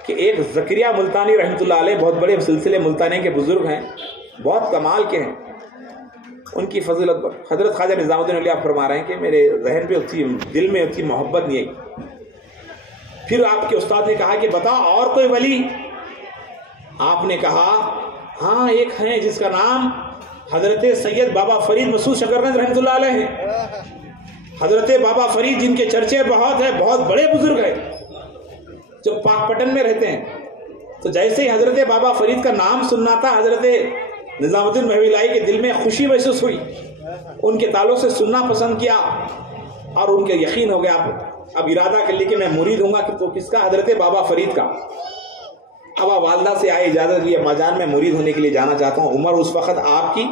کہ ایک زکریا ملتانی رحمۃ اللہ علیہ, بہت بڑے سلسلے ملتانی کے بزرگ ہیں, بہت کمال کے ہیں, ان کی فضیلت پر حضرت خواجہ نظام الدین اولیاء فرما رہے ہیں کہ میرے ذہن پہ اتنی دل میں اتنی محبت نہیں آئی. پھر آپ کے استاد نے کہا کہ بتا اور کوئی ولی؟ آپ نے کہا ہاں ایک ہیں جس کا نام حضرت سید بابا فرید مسعود شکرگنج رحمۃ اللہ علیہ ہے. حضرت بابا فرید جن کے چرچے بہت ہیں, بہت بڑے بزرگ ہیں, جو پاک پٹن میں رہتے ہیں. تو جیسے ہی حضرت بابا فرید کا نام سننا تھا, حضرت نظام الدین مہوی لائی کے دل میں خوشی محسوس ہوئی, ان کے تعلق سے سننا پسند کیا اور ان کے یقین ہو گیا. اب ارادہ کر لی کہ میں مرید ہوں گا, کہ تو کس کا؟ حضرت بابا فرید کا. اب آپ والدہ سے آئے اجازت لی, اما جان میں مرید ہونے کے لیے جانا چاہتا ہوں. عمر اس وقت آپ کی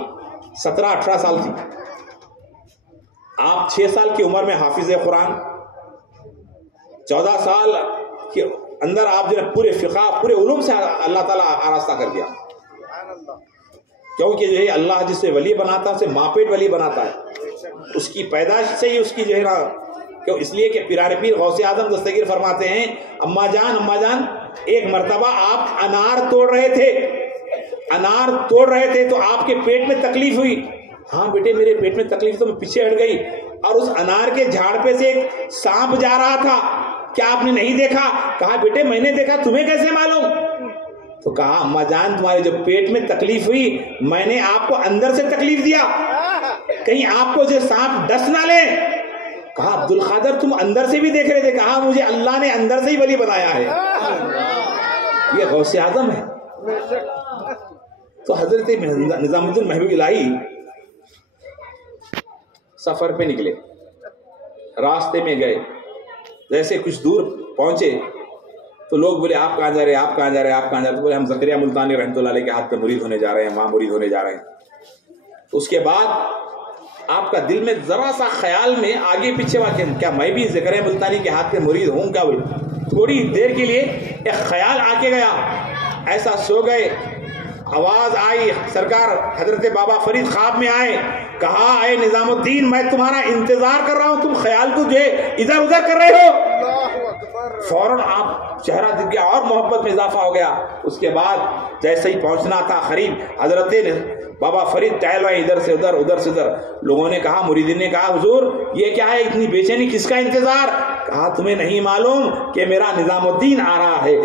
17-18 سال تھی. آپ 6 سال کی عمر میں حافظ قرآن, 14 سال کے اندر آپ جو ہے پورے فقہ پورے علوم سے اللہ تعالیٰ آراستہ کر دیا. کیونکہ جو ہے اللہ جسے ولی بناتا ہے اسے ماپیٹ ولی بناتا ہے. اس کی پیدائش سے ہی اس کی جو ہے نا, کیوں؟ اس لیے کہ پیرار پیر غوث اعظم دستگیر فرماتے ہیں اما جان ایک مرتبہ آپ انار توڑ رہے تھے تو آپ کے پیٹ میں تکلیف ہوئی. ہاں بیٹے میرے پیٹ میں تکلیف, تو میں پیچھے ہٹ گئی اور اس انار کے جھاڑ پہ سے ایک سانپ جا رہا تھا, کیا آپ نے نہیں دیکھا؟ کہا بیٹے میں نے دیکھا, تمہیں کیسے معلوم؟ تو کہا اما جان تمہارے جو پیٹ میں تکلیف ہوئی میں نے آپ کو اندر سے تکلیف دیا, کہیں آپ کو جو سانپ ڈس نہ لے. کہا عبد القادر تم اندر سے بھی دیکھ رہے تھے؟ کہا مجھے اللہ نے اندر سے ہی ولی بنایا ہے. یہ غوث اعظم ہے. تو حضرت نظام الدین مہوی الہی سفر پہ نکلے, راستے میں گئے, جیسے کچھ دور پہنچے تو لوگ بولے آپ کہاں جا رہے ہیں؟ تو بولے ہم زکریا ملتانی رحمۃ اللہ علیہ کے ہاتھ پہ مرید ہونے جا رہے ہیں, وہاں مرید ہونے جا رہے ہیں. اس کے بعد آپ کا دل میں ذرا سا خیال میں آگے پیچھے واقع, کیا میں بھی زکریا ملتانی کے ہاتھ پہ مرید ہوں کیا؟ بولے تھوڑی دیر کے لیے ایک خیال آ کے گیا, ایسا سو گئے. آواز آئی, سرکار حضرت بابا فرید خواب میں آئے, کہا اے نظام الدین میں تمہارا انتظار کر رہا ہوں, تم خیال تو جو ہے ادھر ادھر کر رہے ہو. فوراً آپ چہرہ دکھ گیا اور محبت میں اضافہ ہو گیا. اس کے بعد جیسے ہی پہنچنا تھا قریب, حضرت بابا فرید ٹہل رہے ادھر سے ادھر. لوگوں نے کہا, مریدین نے کہا حضور یہ کیا ہے, اتنی بے چینی کس کا انتظار؟ کہا تمہیں نہیں معلوم کہ میرا نظام الدین آ رہا ہے.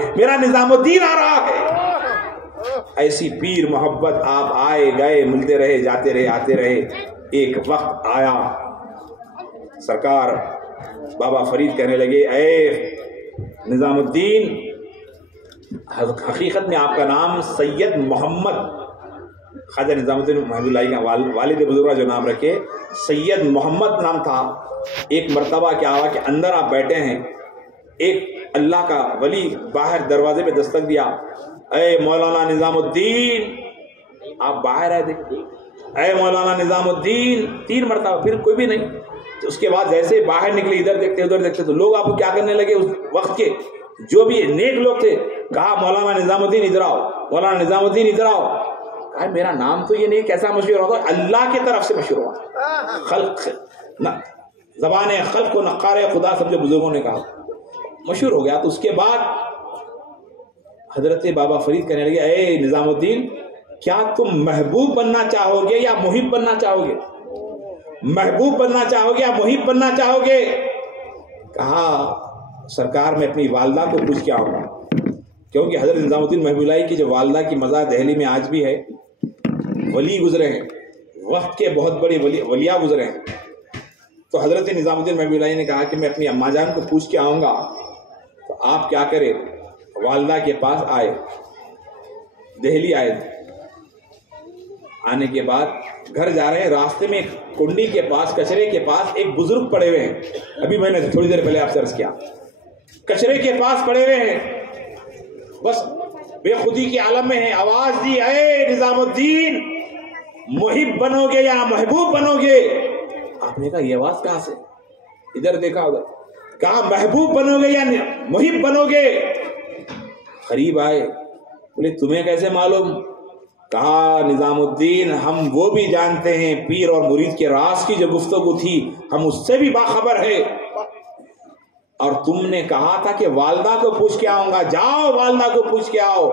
ایسی پیر محبت آپ آئے گئے, ملتے رہے, جاتے رہے, آتے رہے. ایک وقت آیا سرکار بابا فرید کہنے لگے اے نظام الدین, حقیقت میں آپ کا نام سید محمد, خواجہ نظام الدین مہوی لائی کا والد بزرگا جو نام رکھے سید محمد نام تھا. ایک مرتبہ کیا ہوا کہ اندر آپ بیٹھے ہیں, ایک اللہ کا ولی باہر دروازے پہ دستک دیا, اے مولانا نظام الدین. آپ باہر آئے دیکھتے, اے مولانا نظام الدین 3 مرتبہ, پھر کوئی بھی نہیں. اس کے بعد جیسے باہر نکلے, ادھر دیکھتے تو لوگ آپ کو کیا کرنے لگے, اس وقت کے جو بھی نیک لوگ تھے, کہا مولانا نظام الدین ادھر آؤ. کہا میرا نام تو یہ نہیں, کیسا مشہور ہوگا؟ اللہ کی طرف سے مشہور ہوا. خلق زبان خلق کو نقار خدا سمجھے بزرگوں نے کہا, مشہور ہو گیا. تو اس کے بعد حضرت بابا فرید کہنے لگے اے نظام الدین کیا تم محبوب بننا چاہو گے یا محب بننا چاہو گے؟ محبوب بننا چاہو گے یا محب بننا چاہو گے؟ کہا سرکار میں اپنی والدہ کو پوچھ کے آؤں گا, کیونکہ حضرت نظام الدین مہوی لائی کی جو والدہ کی مزار دہلی میں آج بھی ہے, ولی گزرے ہیں, وقت کے بہت بڑے ولیاء گزرے ہیں. تو حضرت نظام الدین مہوی لائی نے کہا کہ میں اپنی اماں جان کو پوچھ کے آؤں گا. تو آپ کیا کرے, والدہ کے پاس آئے, دہلی آئے. آنے کے بعد گھر جا رہے ہیں, راستے میں کنڈی کے پاس, کچرے کے پاس ایک بزرگ پڑے ہوئے ہیں. ابھی میں نے تھوڑی دیر پہلے آپ سے عرض کیا, کچرے کے پاس پڑے ہوئے ہیں. بس بے خودی کے عالم میں ہیں. آواز دی اے نظام الدین محب بنو گے یا محبوب بنو گے؟ آپ نے کہا یہ آواز کہاں سے؟ ادھر دیکھا ادھر. کہا محبوب بنو گے یا محب بنو گے؟ قریب آئے, بولے تمہیں کیسے معلوم؟ کہا نظام الدین ہم وہ بھی جانتے ہیں, پیر اور مرید کے راز کی جو گفتگو تھی ہم اس سے بھی باخبر ہے. اور تم نے کہا تھا کہ والدہ کو پوچھ کے آؤں گا, جاؤ والدہ کو پوچھ کے آؤ,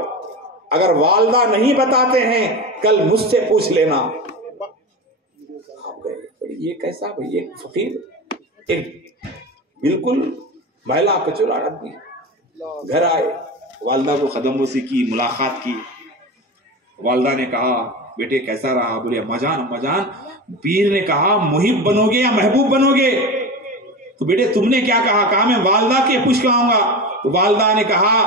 اگر والدہ نہیں بتاتے ہیں کل مجھ سے پوچھ لینا. یہ کیسا بھائی, ایک فقیر, ایک بالکل محلہ کچولا آدمی گھر آئے, والدہ کو قدم بوسی کی, ملاقات کی. والدہ نے کہا بیٹے کیسا رہا؟ بولے اما جان پیر نے کہا محب بنو گے یا محبوب بنو گے؟ تو بیٹے تم نے کیا کہا؟ کہا میں والدہ کے پوچھ کے آؤں گا. تو والدہ نے کہا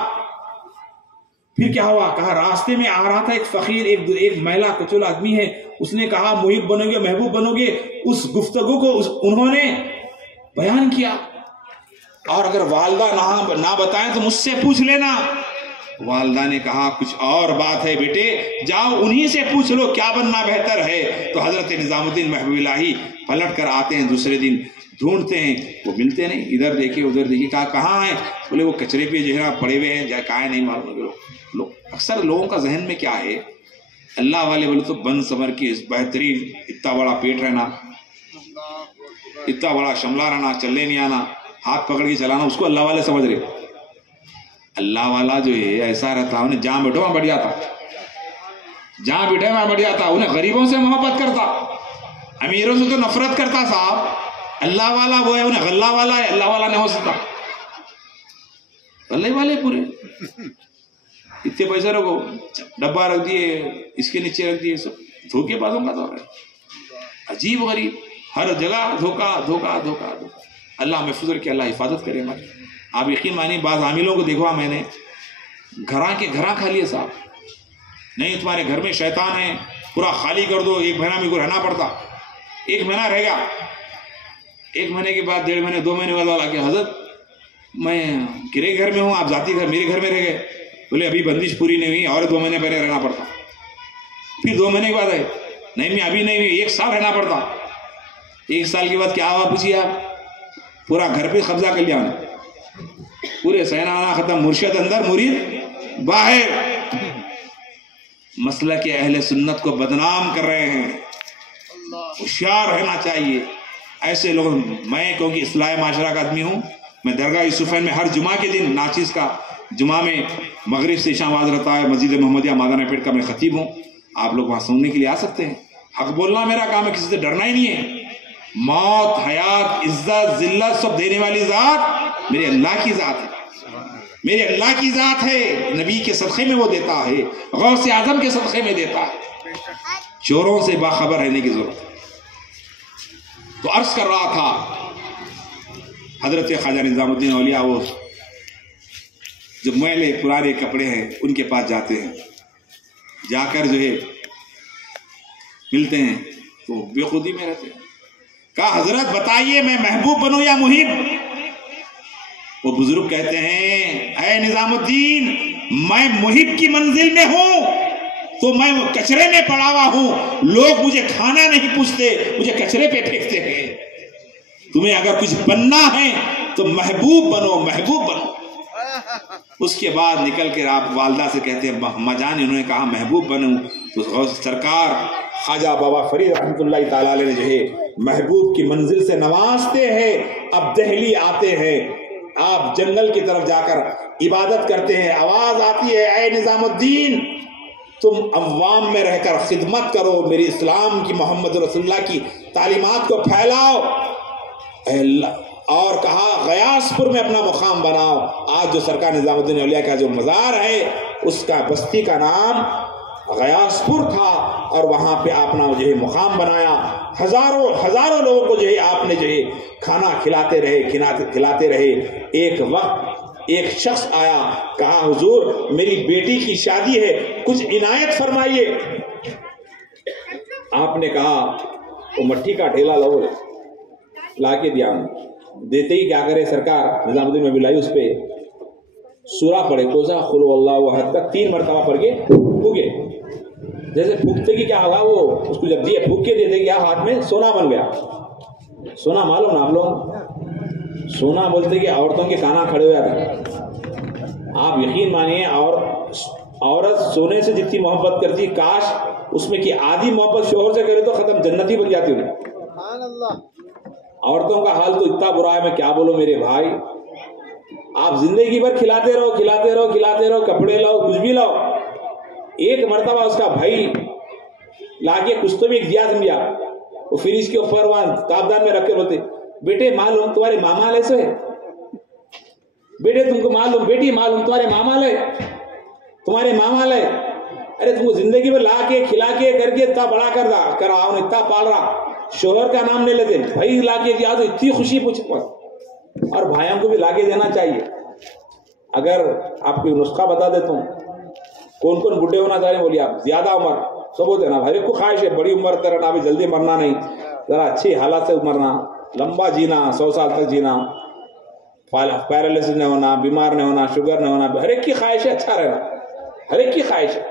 پھر کیا ہوا؟ کہا راستے میں آ رہا تھا ایک فقیر, ایک میلا کچول آدمی ہے, اس نے کہا محب بنو گے محبوب بنو گے. اس گفتگو کو انہوں نے بیان کیا, اور اگر والدہ نہ بتائیں تو مجھ سے پوچھ لینا. والدہ نے کہا کچھ اور بات ہے بیٹے, جاؤ انہی سے پوچھ لو کیا بننا بہتر ہے. تو حضرت نظام الدین محبوب الہی پلٹ کر آتے ہیں, دوسرے دن ڈھونڈتے ہیں, وہ ملتے نہیں, ادھر دیکھے ادھر دیکھے. کہا کہاں ہیں؟ بولے وہ کچرے پہ جو ہے نا پڑے ہوئے ہیں, کہاں ہے نہیں معلوم. لوگ اکثر لوگوں کا ذہن میں کیا ہے, اللہ والے بولے تو بن سمر کی بہترین, اتنا بڑا پیٹ رہنا, اتنا بڑا شملہ رہنا, چلنے نہیں آنا, ہاتھ پکڑ کے چلانا, اس کو اللہ والے سمجھ رہے. اللہ والا جو ہے ایسا رہتا, انہیں جہاں بیٹھو وہاں بڑھ جاتا, جہاں بیٹھے وہاں بڑھ جاتا. انہیں غریبوں سے محبت کرتا, امیروں سے تو نفرت کرتا صاحب. اللہ والا وہ ہے, انہیں غلہ والا ہے, اللہ والا نہیں ہو سکتا. غلے والے پورے اتنے پیسے رکھو, ڈبہ رکھ دیے, اس کے نیچے رکھ دیے, سب دھوکے بازوں کا دور ہے. عجیب غریب, ہر جگہ دھوکا دھوکا دھوکا دھوکا. اللہ محفوظ رکھے, اللہ حفاظت کرے ہماری. آپ یقین مانی بعض عاملوں کو دیکھوا میں نے, گھراں کے گھراں کھا لیے صاحب. نہیں تمہارے گھر میں شیطان ہے, پورا خالی کر دو, 1 مہینہ میں کو رہنا پڑتا. 1 مہینہ رہ گا, 1 مہینے کے بعد 1.5 مہینے 2 مہینے بعد والا کہ حضرت میں کرے گھر میں ہوں, آپ ذاتی گھر میرے گھر میں رہ گئے. بولے ابھی بندش پوری نہیں ہوئی, اور 2 مہینے پہلے رہنا پڑتا. پھر 2 مہینے کے بعد ہے, نہیں میں ابھی نہیں ہوئی, 1 سال رہنا پڑتا. 1 سال کے بعد کیا ہوا پوچھیے آپ, پورا گھر پہ قبضہ کر لیا, پورے سینہ ختم, مرشد اندر مرید باہر. مسلک اہل سنت کو بدنام کر رہے ہیں. ہوشیار رہنا چاہیے ایسے لوگ. میں کیونکہ اصلاح معاشرہ کا آدمی ہوں, میں درگاہ یوسفین میں ہر جمعہ کے دن, ناچیز کا جمعہ میں مغرب سے عشاء واز رہتا ہے, مسجد محمدیہ مادانہ پیٹ کا میں خطیب ہوں. آپ لوگ وہاں سننے کے لیے آ سکتے ہیں. حق بولنا میرا کام ہے, کسی سے ڈرنا ہی نہیں ہے. موت, حیات, عزت, ذلت سب دینے والی ذات میرے اللہ کی ذات ہے, میرے اللہ کی ذات ہے. نبی کے صدقے میں وہ دیتا ہے, غوث اعظم کے صدقے میں دیتا ہے. چوروں سے باخبر رہنے کی ضرورت ہے. تو عرض کر رہا تھا حضرت خواجہ نظام الدین اولیاء, وہ جو میلے پرانے کپڑے ہیں ان کے پاس جاتے ہیں, جا کر جو ہے ملتے ہیں تو بے خودی میں رہتے ہیں. کہا حضرت بتائیے میں محبوب بنوں یا محب؟ وہ بزرگ کہتے ہیں اے نظام الدین میں محب کی منزل میں ہوں تو میں کچرے میں پڑا ہوا ہوں, لوگ مجھے کھانا نہیں پوچھتے, مجھے کچرے پہ پھینکتے ہیں. تمہیں اگر کچھ بننا ہے تو محبوب بنو, محبوب بنو. اس کے بعد نکل کر آپ والدہ سے کہتے ہیں اما جان انہوں نے کہا محبوب بنوں, تو سرکار خواجہ بابا فرید رحمۃ اللہ تعالی علیہ نے جو ہے محبوب کی منزل سے نوازتے ہیں. اب دہلی آتے ہیں, آپ جنگل کی طرف جا کر عبادت کرتے ہیں, آواز آتی ہے اے نظام الدین تم عوام میں رہ کر خدمت کرو, میری اسلام کی محمد رسول اللہ کی تعلیمات کو پھیلاؤ. اے اللہ, اور کہا غیاث پور میں اپنا مقام بناؤ. آج جو سرکار نظام الدین اولیاء کا جو مزار ہے اس کا بستی کا نام غیاث پور تھا, اور وہاں پہ آپ نے جو ہے مقام بنایا. ہزاروں لوگوں کو جو ہے آپ نے جو ہے کھانا کھلاتے رہے. ایک وقت ایک شخص آیا, کہا حضور میری بیٹی کی شادی ہے, کچھ عنایت فرمائیے. آپ نے کہا وہ مٹھی کا ڈھیلا لا کے دیا. دیتے ہی کیا کرے سرکار نظام الدین میں بلائی, اس پہ سورہ پڑھے کون سا قل واللہ احد تک 3 مرتبہ پڑھ کے پھونکے. جیسے پھونکتے کی کیا ہوگا, وہ اس کو جب دیے پھونک کے دیتے کیا ہاتھ میں سونا بن گیا. سونا معلوم نا آپ لوگ, سونا بولتے کہ عورتوں کے کانا کھڑے ہو جاتے ہیں. آپ یقین مانیے, اور عورت سونے سے جتنی محبت کرتی, کاش اس میں کی آدھی محبت شوہر سے کرے تو ختم, جنتی بن جاتی انہیں. سبحان اللہ. عورتوں کا حال تو اتنا برا ہے, میں کیا بولوں میرے بھائی. آپ زندگی بھر کھلاتے رہو کھلاتے رہو کھلاتے رہو, کپڑے لاؤ کچھ بھی لاؤ, ایک مرتبہ اس کا بھائی لا کے کچھ تو بھی ایک دیا سمجھا, وہ فریج کے اوپر وہاں تابدان میں رکھ کے بولتے بیٹے معلوم تمہارے ماما لے سو ہے, بیٹے تم کو معلوم, بیٹی معلوم تمہارے ماما لے, تمہارے ماما لے. ارے تم کو زندگی میں لا کے کھلا کے کر کے اتنا بڑا کر رہا, اتنا پال رہا, شوہر کا نام نہیں لیتے, بھائی لا کے دیا تو اتنی خوشی پوچھ. اور بھائیوں کو بھی لا کے دینا چاہیے. اگر آپ کو نسخہ بتا دیتا ہوں, کون کون بڈھے ہونا چاہیے بولیے آپ. زیادہ عمر سب ہوتے ہیں نا, ہر ایک کو خواہش ہے بڑی عمر تک رہنا, ابھی جلدی مرنا نہیں, ذرا اچھی حالات سے مرنا, لمبا جینا, 100 سال تک جینا, پیرالسس نہیں ہونا, بیمار نہیں ہونا, شوگر نہیں ہونا. ہر ایک کی خواہش ہے اچھا رہنا, ہر ایک کی خواہش ہے.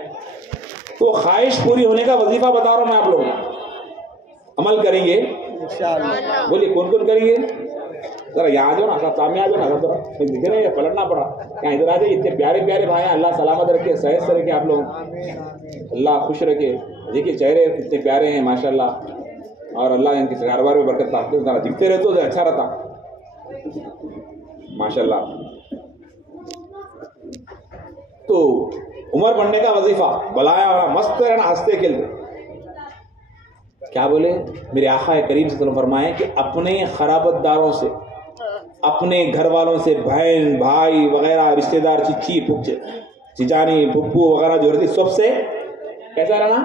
تو خواہش پوری ہونے کا وظیفہ بتا رہا ہوں میں آپ لوگوں کو. عمل کریں گے انشاءاللہ. بولیے کون کون کریں گے؟ ذرا یہاں آ جاؤ نا, سامنے آ جاؤ نا, ذرا دکھ رہے ہیں, پلٹنا پڑا. یہاں ادھر آ جائیے, اتنے پیارے پیارے بھائی ہیں, اللہ سلامت رکھے, صحت سے رکھے آپ لوگ, اللہ خوش رکھے. دیکھیے چہرے کتنے پیارے ہیں ماشاء اللہ, اور اللہ ان کے کاروبار میں برکت پاتے. ذرا دکھتے رہتے تو اچھا رہتا ماشاء اللہ. تو عمر بڑھنے کا وظیفہ بلایا اور مست رہنا, ہنستے کھیلتے. کیا بولے میرے آقا کریم صلی اللہ علیہ وسلم فرمائے کہ اپنے خرابت داروں سے, اپنے گھر والوں سے, بہن بھائی وغیرہ رشتہ دار, چچی چچانی پھپھو وغیرہ جو رہتی, سب سے کیسا رہنا,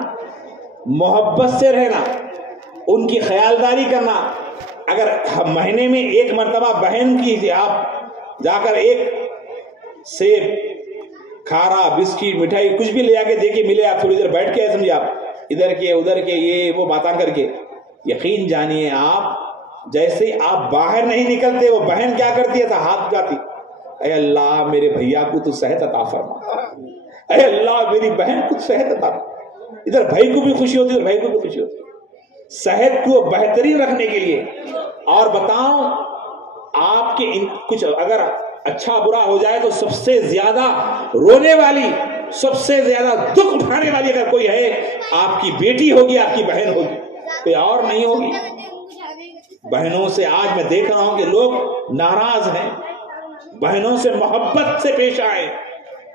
محبت سے رہنا, ان کی خیالداری کرنا. اگر مہینے میں ایک مرتبہ بہن کی آپ جا کر ایک سیب, کھارا, بسکٹ, مٹھائی کچھ بھی لے آ کے دے کے ملے, آپ تھوڑی دیر بیٹھ کے سمجھے آپ ادھر کے ادھر کے یہ وہ باتاں کر کے, یقین جانیے آپ جیسے آپ باہر نہیں نکلتے, وہ بہن کیا کرتی ہے, ہاتھ جاتی, اے اللہ میرے بھیا کو تو صحت عطا فرما, اے اللہ میری بہن کو صحت عطا. ادھر بھائی کو بھی خوشی ہوتی ہے, ادھر بھائی کو بھی خوشی ہوتی ہے, صحت کو بہترین رکھنے کے لیے. اور بتاؤ آپ کے کچھ اگر اچھا برا ہو جائے تو سب سے زیادہ رونے والی, سب سے زیادہ دکھ اٹھانے والی اگر کوئی ہے, آپ کی بیٹی ہوگی, آپ کی بہن ہوگی, کوئی اور نہیں ہوگی. بہنوں سے آج میں دیکھ رہا ہوں کہ لوگ ناراض ہیں, بہنوں سے محبت سے پیش آئے.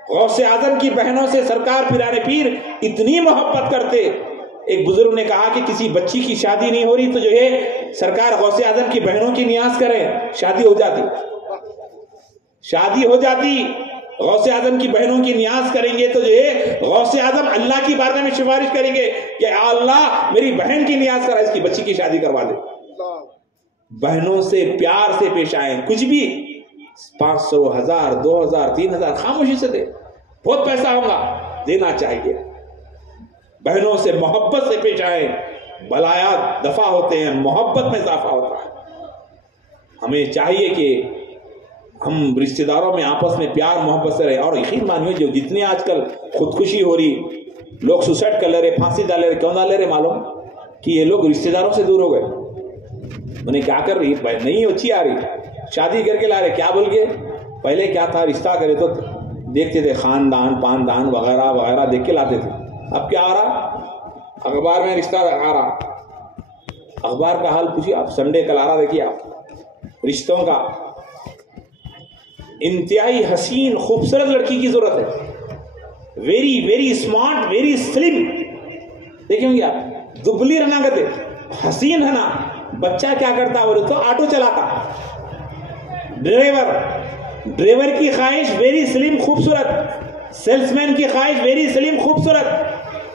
غوث اعظم کی بہنوں سے سرکار پیران پیر اتنی محبت کرتے. ایک بزرگ نے کہا کہ کسی بچی کی شادی نہیں ہو رہی تو جو ہے سرکار غوث اعظم کی بہنوں کی نیاز کریں, شادی ہو جاتی, شادی ہو جاتی. غوث اعظم کی بہنوں کی نیاز کریں گے تو جو ہے غوث اعظم اللہ کی بارگاہ میں سفارش کریں گے کہ اللہ میری بہن کی نیاز کرا, اس کی بچی کی شادی کروا دے. بہنوں سے پیار سے پیش آئیں, کچھ بھی 500, 1000, 2000, 3000 خاموشی سے دے, بہت پیسہ ہوگا, دینا چاہیے. بہنوں سے محبت سے پیش آئیں, بلایا دفع ہوتے ہیں, محبت میں اضافہ ہوتا ہے. ہمیں چاہیے کہ ہم رشتہ داروں میں آپس میں پیار محبت سے رہے. اور یقین مانیے جو جتنے آج کل خودکشی ہو رہی, لوگ سوسائڈ کر لے رہے, پھانسی ڈال لے رہے, کیوں ڈال لے رہے معلوم, کہ یہ لوگ رشتہ داروں سے دور ہو گئے. انہیں کیا کر رہی, نہیں اچھی آ رہی, شادی کر کے لا رہے, کیا بول کے, پہلے کیا تھا رشتہ کرے تو دیکھتے تھے خاندان پاندان وغیرہ وغیرہ دیکھ کے لاتے تھے. اب کیا آ رہا, اخبار میں رشتہ آ رہا, اخبار کا حال پوچھیے آپ, سنڈے کل آ رہا دیکھیے آپ, رشتوں کا. انتہائی حسین خوبصورت لڑکی کی ضرورت ہے, ویری ویری اسمارٹ, ویری سلم. دیکھیں گے آپ, دبلی رہنا کرتے, حسین ہے نا. بچہ کیا کرتا بولے تو آٹو چلاتا, ڈرائیور کی خواہش ویری سلیم خوبصورت, سیلس مین کی خواہش ویری سلیم خوبصورت,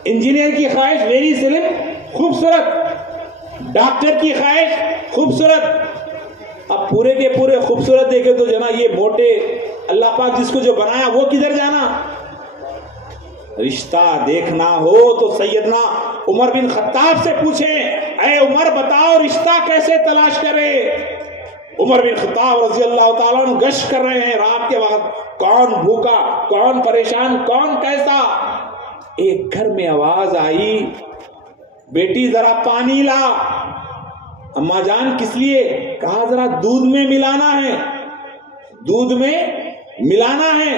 انجینئر کی خواہش ویری سلیم خوبصورت, ڈاکٹر کی خواہش خوبصورت. اب پورے کے پورے خوبصورت دیکھے تو جنا یہ موٹے, اللہ پاک جس کو جو بنایا وہ کدھر جانا. رشتہ دیکھنا ہو تو سیدنا عمر بن خطاب سے پوچھیں, اے عمر بتاؤ رشتہ کیسے تلاش کرے. عمر بن خطاب رضی اللہ تعالیٰ عنہ گشت کر رہے ہیں رات کے وقت، کون بھوکا، کون پریشان، کون کیسا. ایک گھر میں آواز آئی، بیٹی ذرا پانی لا. اماں جان کس لیے؟ کہا ذرا دودھ میں ملانا ہے، دودھ میں ملانا ہے.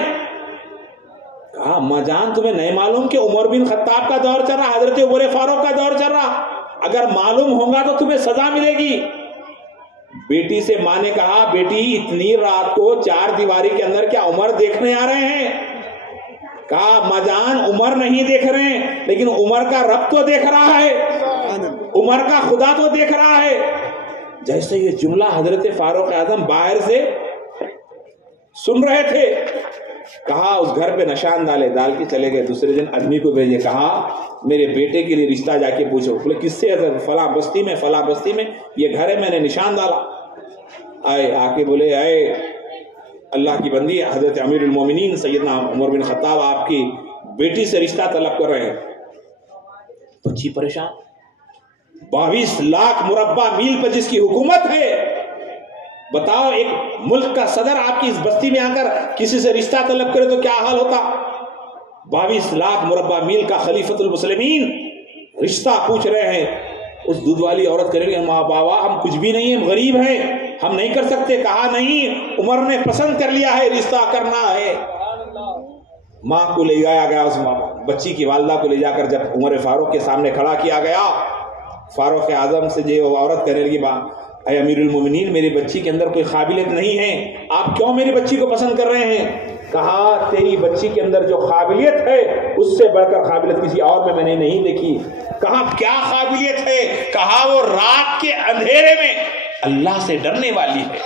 کہا اماں جان تمہیں نہیں معلوم کہ عمر بن خطاب کا دور چل رہا، حضرت عمر فاروق کا دور چل رہا، اگر معلوم ہوگا تو تمہیں سزا ملے گی. بیٹی سے ماں نے کہا بیٹی اتنی رات کو چار دیواری کے اندر کیا عمر دیکھنے آ رہے ہیں؟ کہا اماں جان عمر نہیں دیکھ رہے ہیں، لیکن عمر کا رب تو دیکھ رہا ہے، عمر کا خدا تو دیکھ رہا ہے. جیسے یہ جملہ حضرت فاروق اعظم باہر سے سن رہے تھے، کہا اس گھر پہ نشان ڈال کے چلے گئے. دوسرے دن آدمی کو بھیجے، کہا میرے بیٹے کے لیے رشتہ جا کے پوچھو. بولے کس سے؟ فلاں بستی میں، فلاں بستی میں یہ گھر ہے، میں نے نشان ڈالا. آئے آ کے بولے اے اللہ کی بندی، حضرت امیر المومنین سیدنا عمر بن خطاب آپ کی بیٹی سے رشتہ طلب کر رہے ہیں. بچی پریشان، 22 لاکھ مربع میل پر جس کی حکومت ہے، بتاؤ ایک ملک کا صدر آپ کی اس بستی میں آ کر کسی سے رشتہ طلب کرے تو کیا حال ہوتا. 22 لاکھ مربع میل کا خلیفۃ المسلمین رشتہ پوچھ رہے ہیں. اس دودھ والی عورت کریں گے ماں بابا ہم کچھ بھی نہیں، ہم غریب ہیں، ہم نہیں کر سکتے. کہا نہیں، عمر نے پسند کر لیا ہے، رشتہ کرنا ہے. ماں کو لے جایا گیا، اس بچی کی والدہ کو لے جا کر جب عمر فاروق کے سامنے کھڑا کیا گیا، فاروق اعظم سے جو عورت کہنے لگی اے امیر المومنین میری بچی کے اندر کوئی قابلیت نہیں ہے، آپ کیوں میری بچی کو پسند کر رہے ہیں؟ کہا تیری بچی کے اندر جو قابلیت ہے اس سے بڑھ کر قابلیت کسی اور میں نے نہیں دیکھی. کہا کیا قابلیت ہے؟ کہا وہ رات کے اندھیرے میں اللہ سے ڈرنے والی ہے.